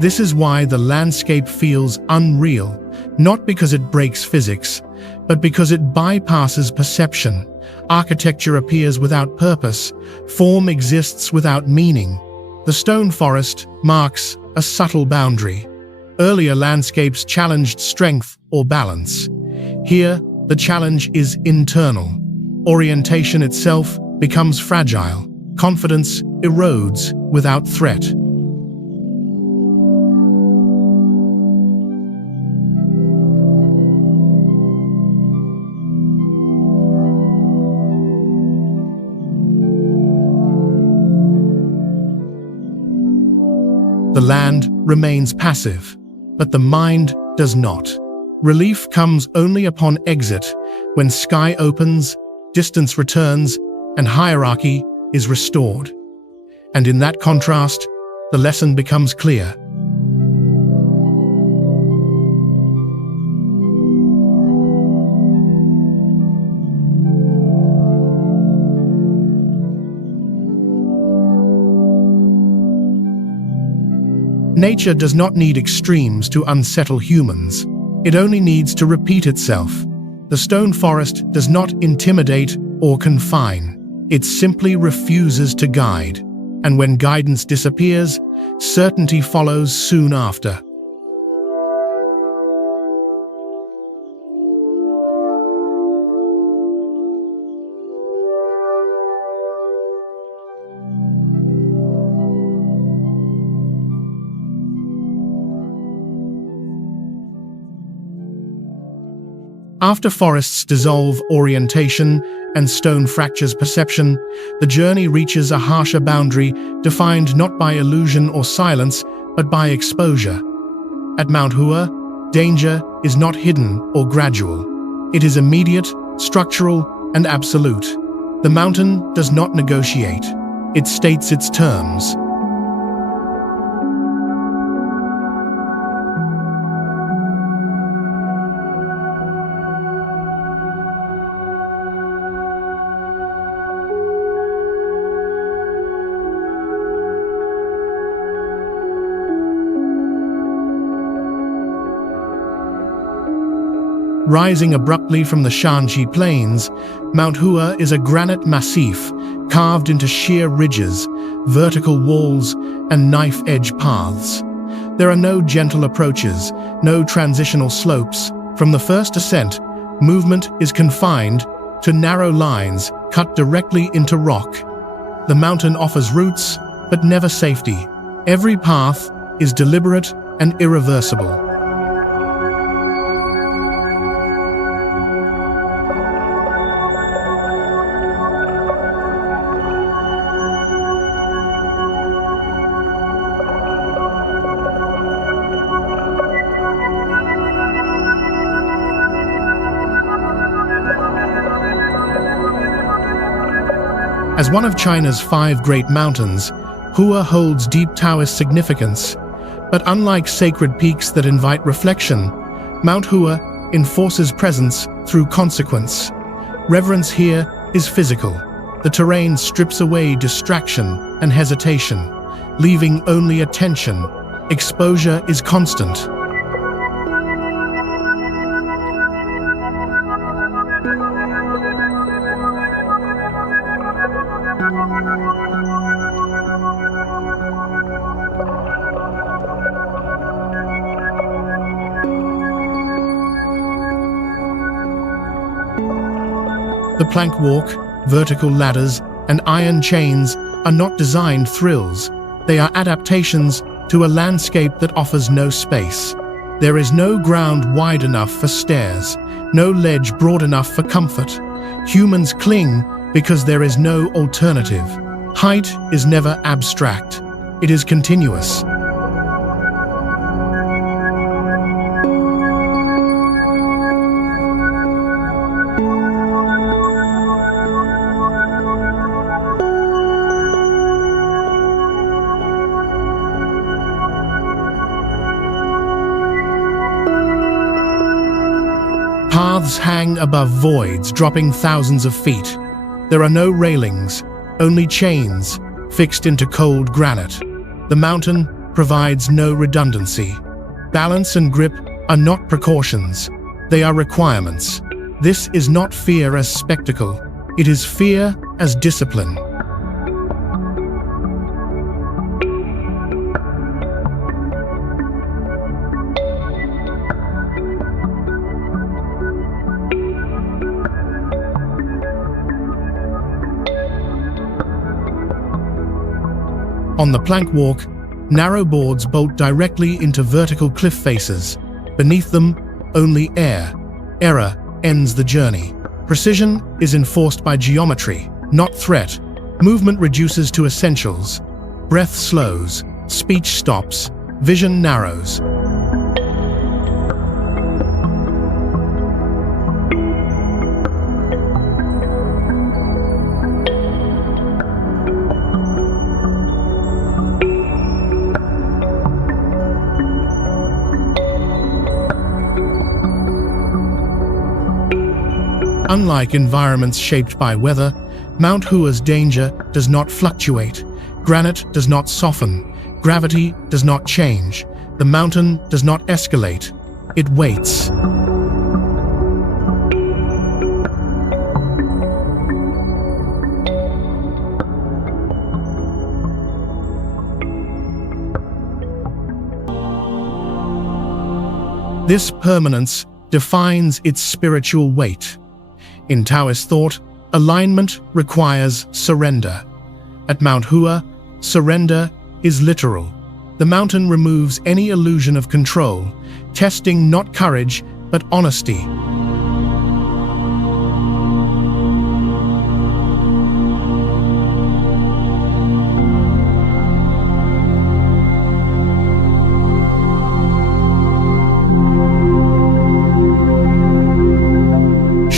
This is why the landscape feels unreal, not because it breaks physics, but because it bypasses perception. Architecture appears without purpose, form exists without meaning. The stone forest marks a subtle boundary. Earlier landscapes challenged strength or balance. Here, the challenge is internal. Orientation itself becomes fragile. Confidence erodes without threat. The land remains passive, but the mind does not. Relief comes only upon exit, when sky opens, distance returns, and hierarchy is restored. And in that contrast, the lesson becomes clear. Nature does not need extremes to unsettle humans. It only needs to repeat itself. The stone forest does not intimidate or confine. It simply refuses to guide. And when guidance disappears, certainty follows soon after. After forests dissolve orientation and stone fractures perception, the journey reaches a harsher boundary defined not by illusion or silence, but by exposure. At Mount Hua, danger is not hidden or gradual. It is immediate, structural, and absolute. The mountain does not negotiate. It states its terms. Rising abruptly from the Shanxi Plains, Mount Hua is a granite massif carved into sheer ridges, vertical walls, and knife-edge paths. There are no gentle approaches, no transitional slopes. From the first ascent, movement is confined to narrow lines cut directly into rock. The mountain offers routes, but never safety. Every path is deliberate and irreversible. As one of China's 5 great mountains, Hua holds deep Taoist significance. But unlike sacred peaks that invite reflection, Mount Hua enforces presence through consequence. Reverence here is physical. The terrain strips away distraction and hesitation, leaving only attention. Exposure is constant. The plank walk, vertical ladders, and iron chains are not designed thrills. They are adaptations to a landscape that offers no space. There is no ground wide enough for stairs, no ledge broad enough for comfort. Humans cling because there is no alternative. Height is never abstract. It is continuous. rising above voids, dropping thousands of feet. There are no railings, only chains fixed into cold granite. The mountain provides no redundancy. Balance and grip are not precautions, they are requirements. This is not fear as spectacle, it is fear as discipline. On the plank walk, narrow boards bolt directly into vertical cliff faces. Beneath them, only air. Error ends the journey. Precision is enforced by geometry, not threat. Movement reduces to essentials. Breath slows, speech stops, vision narrows. Unlike environments shaped by weather, Mount Hua's danger does not fluctuate. Granite does not soften. Gravity does not change. The mountain does not escalate. It waits. This permanence defines its spiritual weight. In Taoist thought, alignment requires surrender. At Mount Hua, surrender is literal. The mountain removes any illusion of control, testing not courage, but honesty.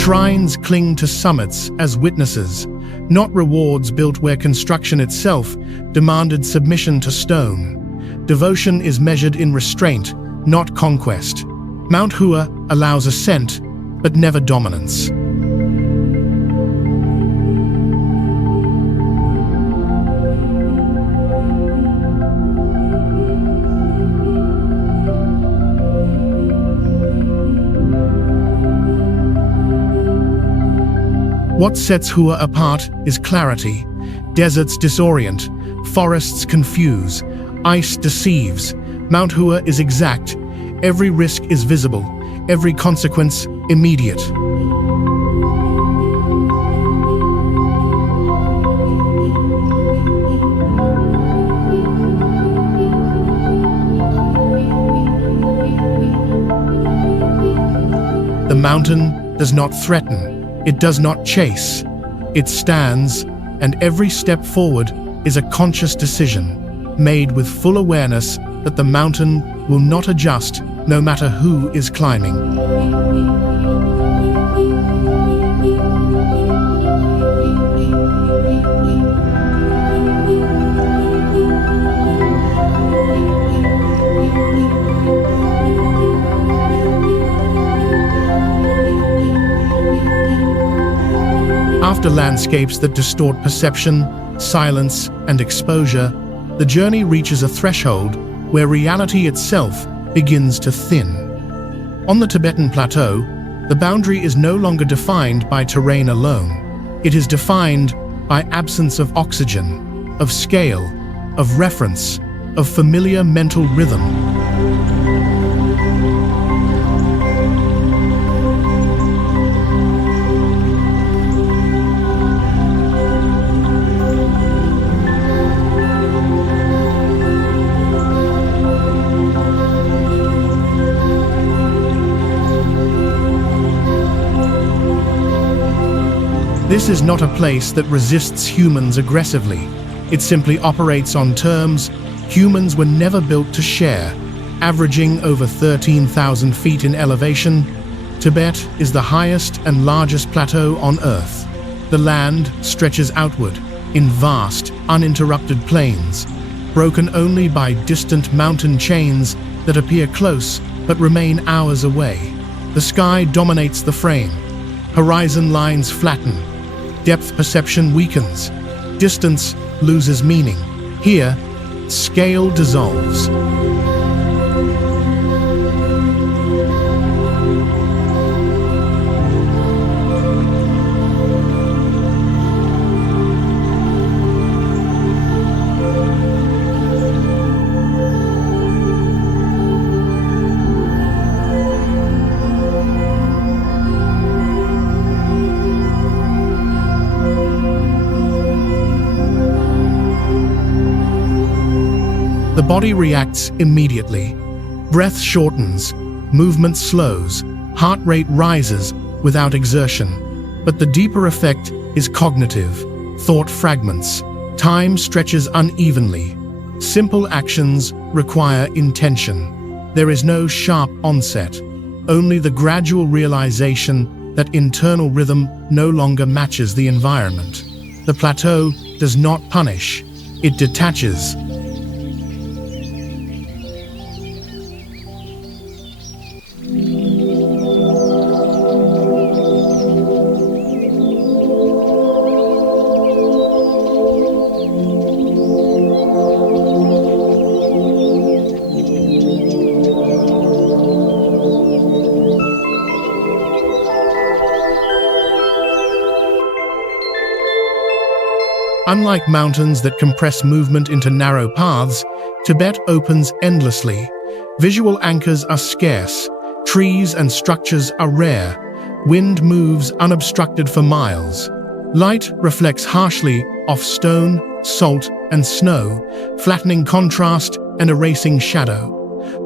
Shrines cling to summits as witnesses, not rewards built where construction itself demanded submission to stone. Devotion is measured in restraint, not conquest. Mount Hua allows ascent, but never dominance. What sets Hua apart is clarity. Deserts disorient, forests confuse, ice deceives. Mount Hua is exact. Every risk is visible, every consequence immediate. The mountain does not threaten. It does not chase. It stands, and every step forward is a conscious decision, made with full awareness that the mountain will not adjust no matter who is climbing. After landscapes that distort perception, silence, and exposure, the journey reaches a threshold where reality itself begins to thin. On the Tibetan plateau, the boundary is no longer defined by terrain alone. It is defined by absence of oxygen, of scale, of reference, of familiar mental rhythm. This is not a place that resists humans aggressively. It simply operates on terms humans were never built to share. Averaging over 13,000 feet in elevation, Tibet is the highest and largest plateau on Earth. The land stretches outward in vast, uninterrupted plains, broken only by distant mountain chains that appear close but remain hours away. The sky dominates the frame, Horizon lines flatten. Depth perception weakens. Distance loses meaning. Here, scale dissolves. The body reacts immediately. Breath shortens, movement slows, heart rate rises without exertion. But the deeper effect is cognitive. Thought fragments. Time stretches unevenly. Simple actions require intention. There is no sharp onset, only the gradual realization that internal rhythm no longer matches the environment. The plateau does not punish, it detaches. Unlike mountains that compress movement into narrow paths, Tibet opens endlessly. Visual anchors are scarce, trees and structures are rare, wind moves unobstructed for miles. Light reflects harshly off stone, salt, and snow, flattening contrast and erasing shadow.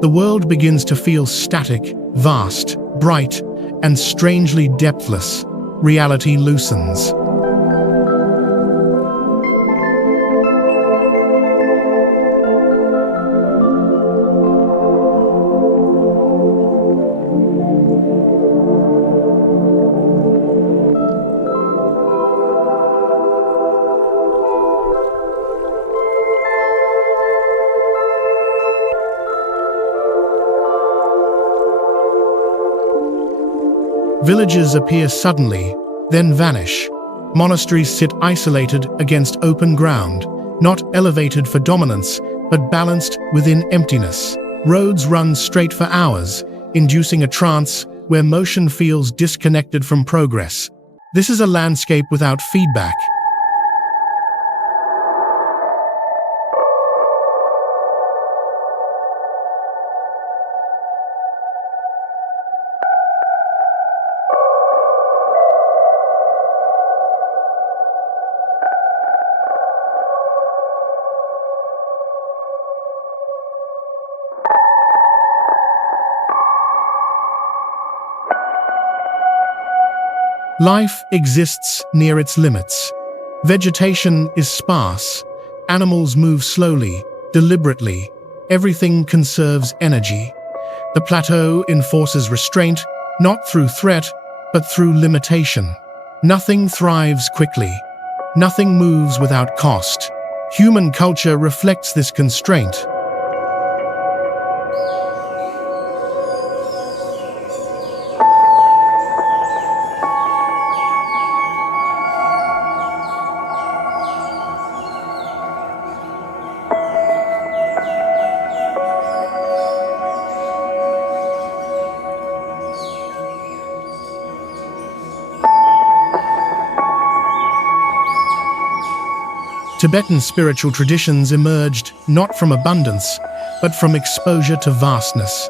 The world begins to feel static, vast, bright, and strangely depthless. Reality loosens. Villages appear suddenly, then vanish. Monasteries sit isolated against open ground, not elevated for dominance, but balanced within emptiness. Roads run straight for hours, inducing a trance where motion feels disconnected from progress. This is a landscape without feedback. Life exists near its limits. Vegetation is sparse. Animals move slowly, deliberately. Everything conserves energy. The plateau enforces restraint, not through threat, but through limitation. Nothing thrives quickly. Nothing moves without cost. Human culture reflects this constraint. Tibetan spiritual traditions emerged not from abundance, but from exposure to vastness.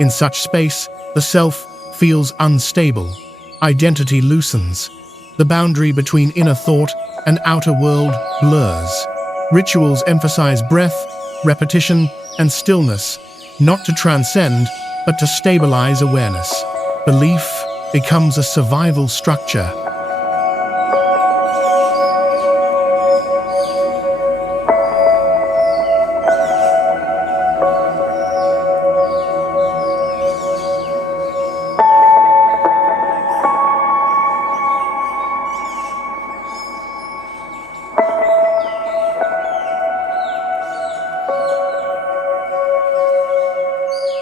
In such space, the self feels unstable. Identity loosens. The boundary between inner thought and outer world blurs. Rituals emphasize breath, repetition, and stillness, not to transcend, but to stabilize awareness. Belief becomes a survival structure.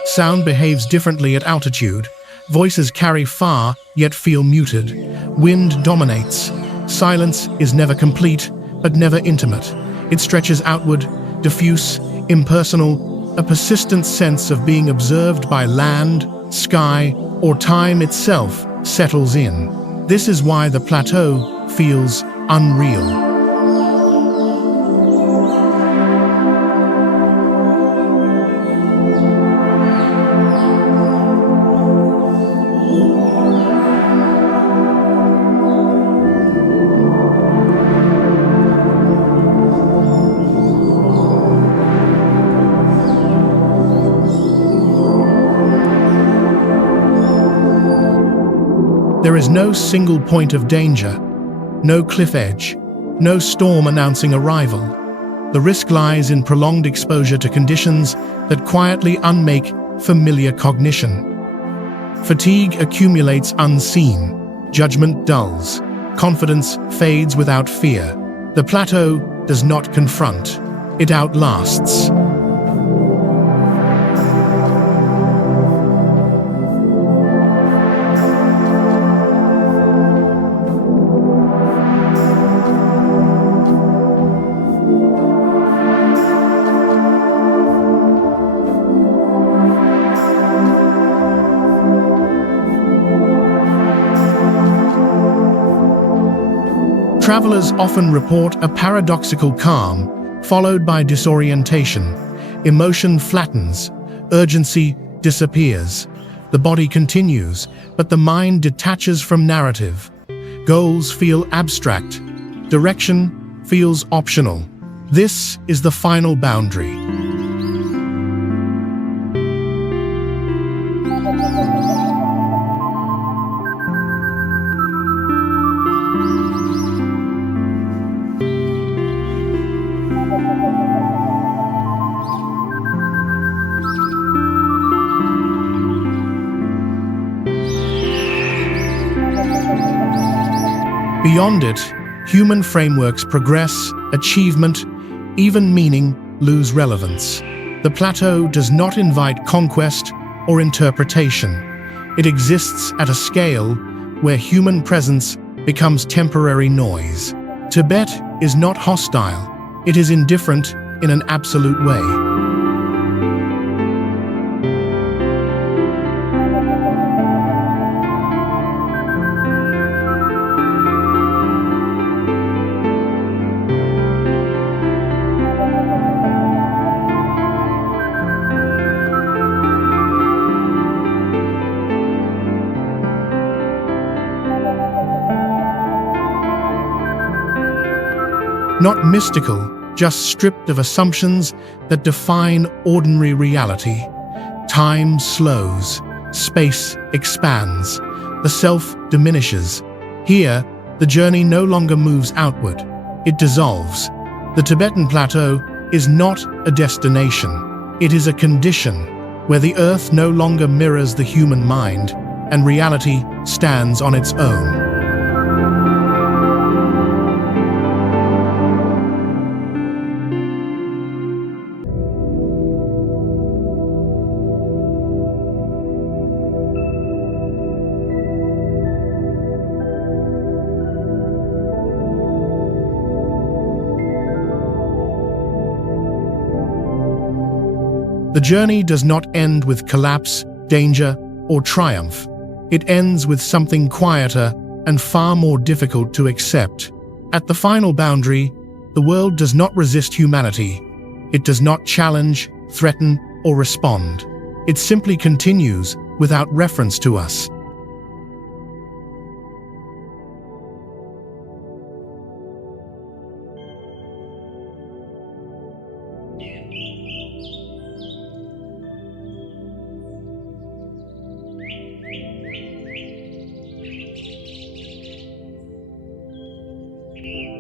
Sound behaves differently at altitude. Voices carry far, yet feel muted. Wind dominates. Silence is never complete, but never intimate. It stretches outward, diffuse, impersonal, a persistent sense of being observed by land, sky, or time itself settles in. This is why the plateau feels unreal. There is no single point of danger, no cliff edge, no storm announcing arrival. The risk lies in prolonged exposure to conditions that quietly unmake familiar cognition. Fatigue accumulates unseen, judgment dulls, confidence fades without fear. The plateau does not confront, it outlasts. Travelers often report a paradoxical calm, followed by disorientation. Emotion flattens, urgency disappears. The body continues, but the mind detaches from narrative. Goals feel abstract. Direction feels optional. This is the final boundary. Beyond it, human frameworks progress, achievement, even meaning lose relevance. The plateau does not invite conquest or interpretation. It exists at a scale where human presence becomes temporary noise. Tibet is not hostile, it is indifferent in an absolute way. Not mystical, just stripped of assumptions that define ordinary reality. Time slows, space expands, the self diminishes. Here, the journey no longer moves outward, it dissolves. The Tibetan plateau is not a destination, it is a condition where the earth no longer mirrors the human mind and reality stands on its own. The journey does not end with collapse, danger, or triumph. It ends with something quieter and far more difficult to accept. At the final boundary, the world does not resist humanity. It does not challenge, threaten, or respond. It simply continues without reference to us.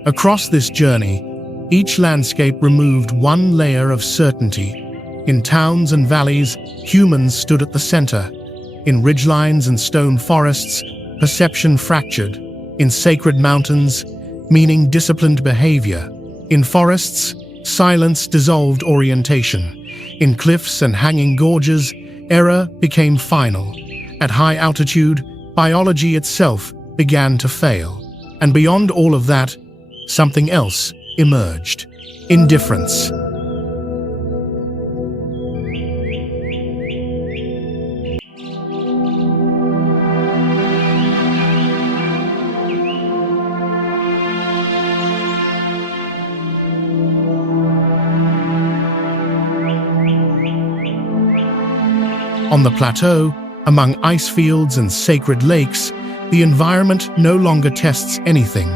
Across this journey, each landscape removed one layer of certainty. In towns and valleys, humans stood at the center. In ridgelines and stone forests, perception fractured. In sacred mountains, meaning disciplined behavior. In forests, silence dissolved orientation. In cliffs and hanging gorges, error became final. At high altitude, Biology itself began to fail. And beyond all of that, something else emerged. Indifference. On the plateau, among ice fields and sacred lakes, the environment no longer tests anything.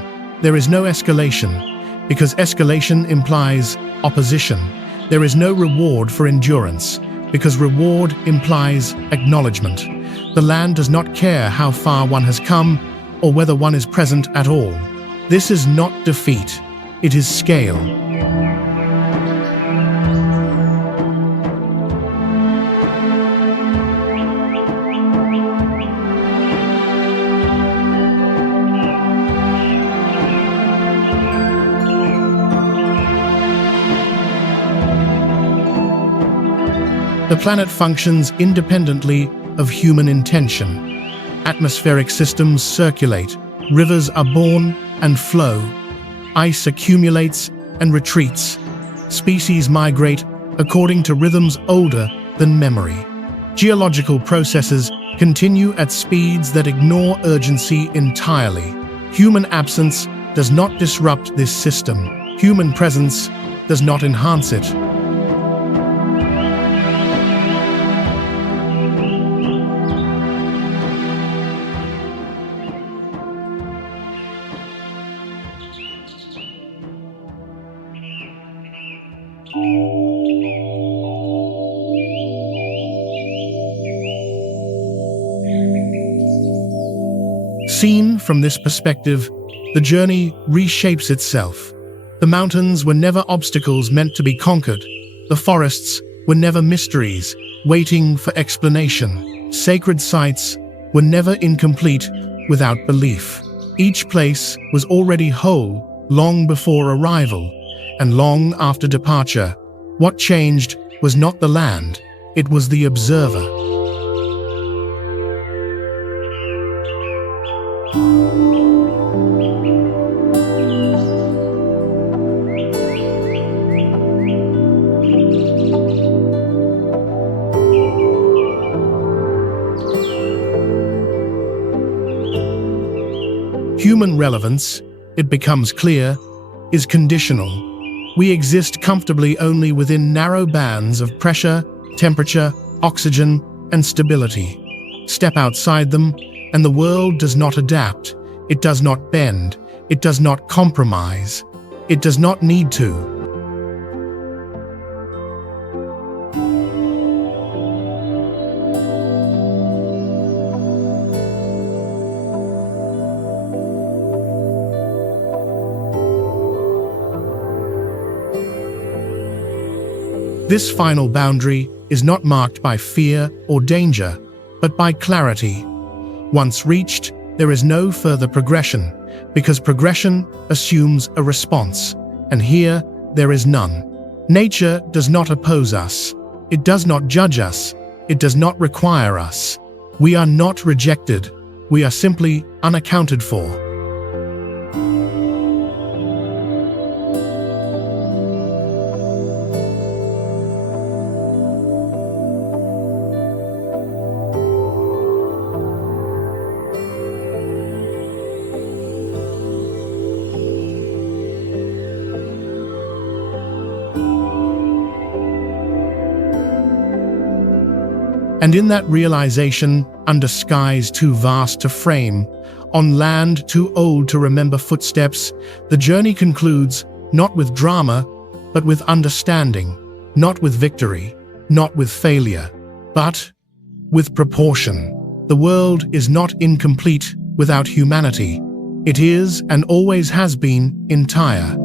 There is no escalation, because escalation implies opposition. There is no reward for endurance, because reward implies acknowledgement. The land does not care how far one has come, or whether one is present at all. This is not defeat, it is scale. The planet functions independently of human intention. Atmospheric systems circulate, rivers are born and flow, ice accumulates and retreats, species migrate according to rhythms older than memory. Geological processes continue at speeds that ignore urgency entirely. Human absence does not disrupt this system. Human presence does not enhance it. Seen from this perspective, the journey reshapes itself. The mountains were never obstacles meant to be conquered. The forests were never mysteries waiting for explanation. Sacred sites were never incomplete without belief. Each place was already whole long before arrival and long after departure. What changed was not the land, it was the observer. Human relevance, it becomes clear, is conditional. We exist comfortably only within narrow bands of pressure, temperature, oxygen, and stability. Step outside them, and the world does not adapt, it does not bend, it does not compromise, it does not need to. This final boundary is not marked by fear or danger, but by clarity. Once reached, there is no further progression, because progression assumes a response, and here there is none. Nature does not oppose us. It does not judge us. It does not require us. We are not rejected. We are simply unaccounted for. And in that realization, under skies too vast to frame, on land too old to remember footsteps, the journey concludes not with drama, but with understanding, not with victory, not with failure, but with proportion. The world is not incomplete without humanity. It is and always has been entire.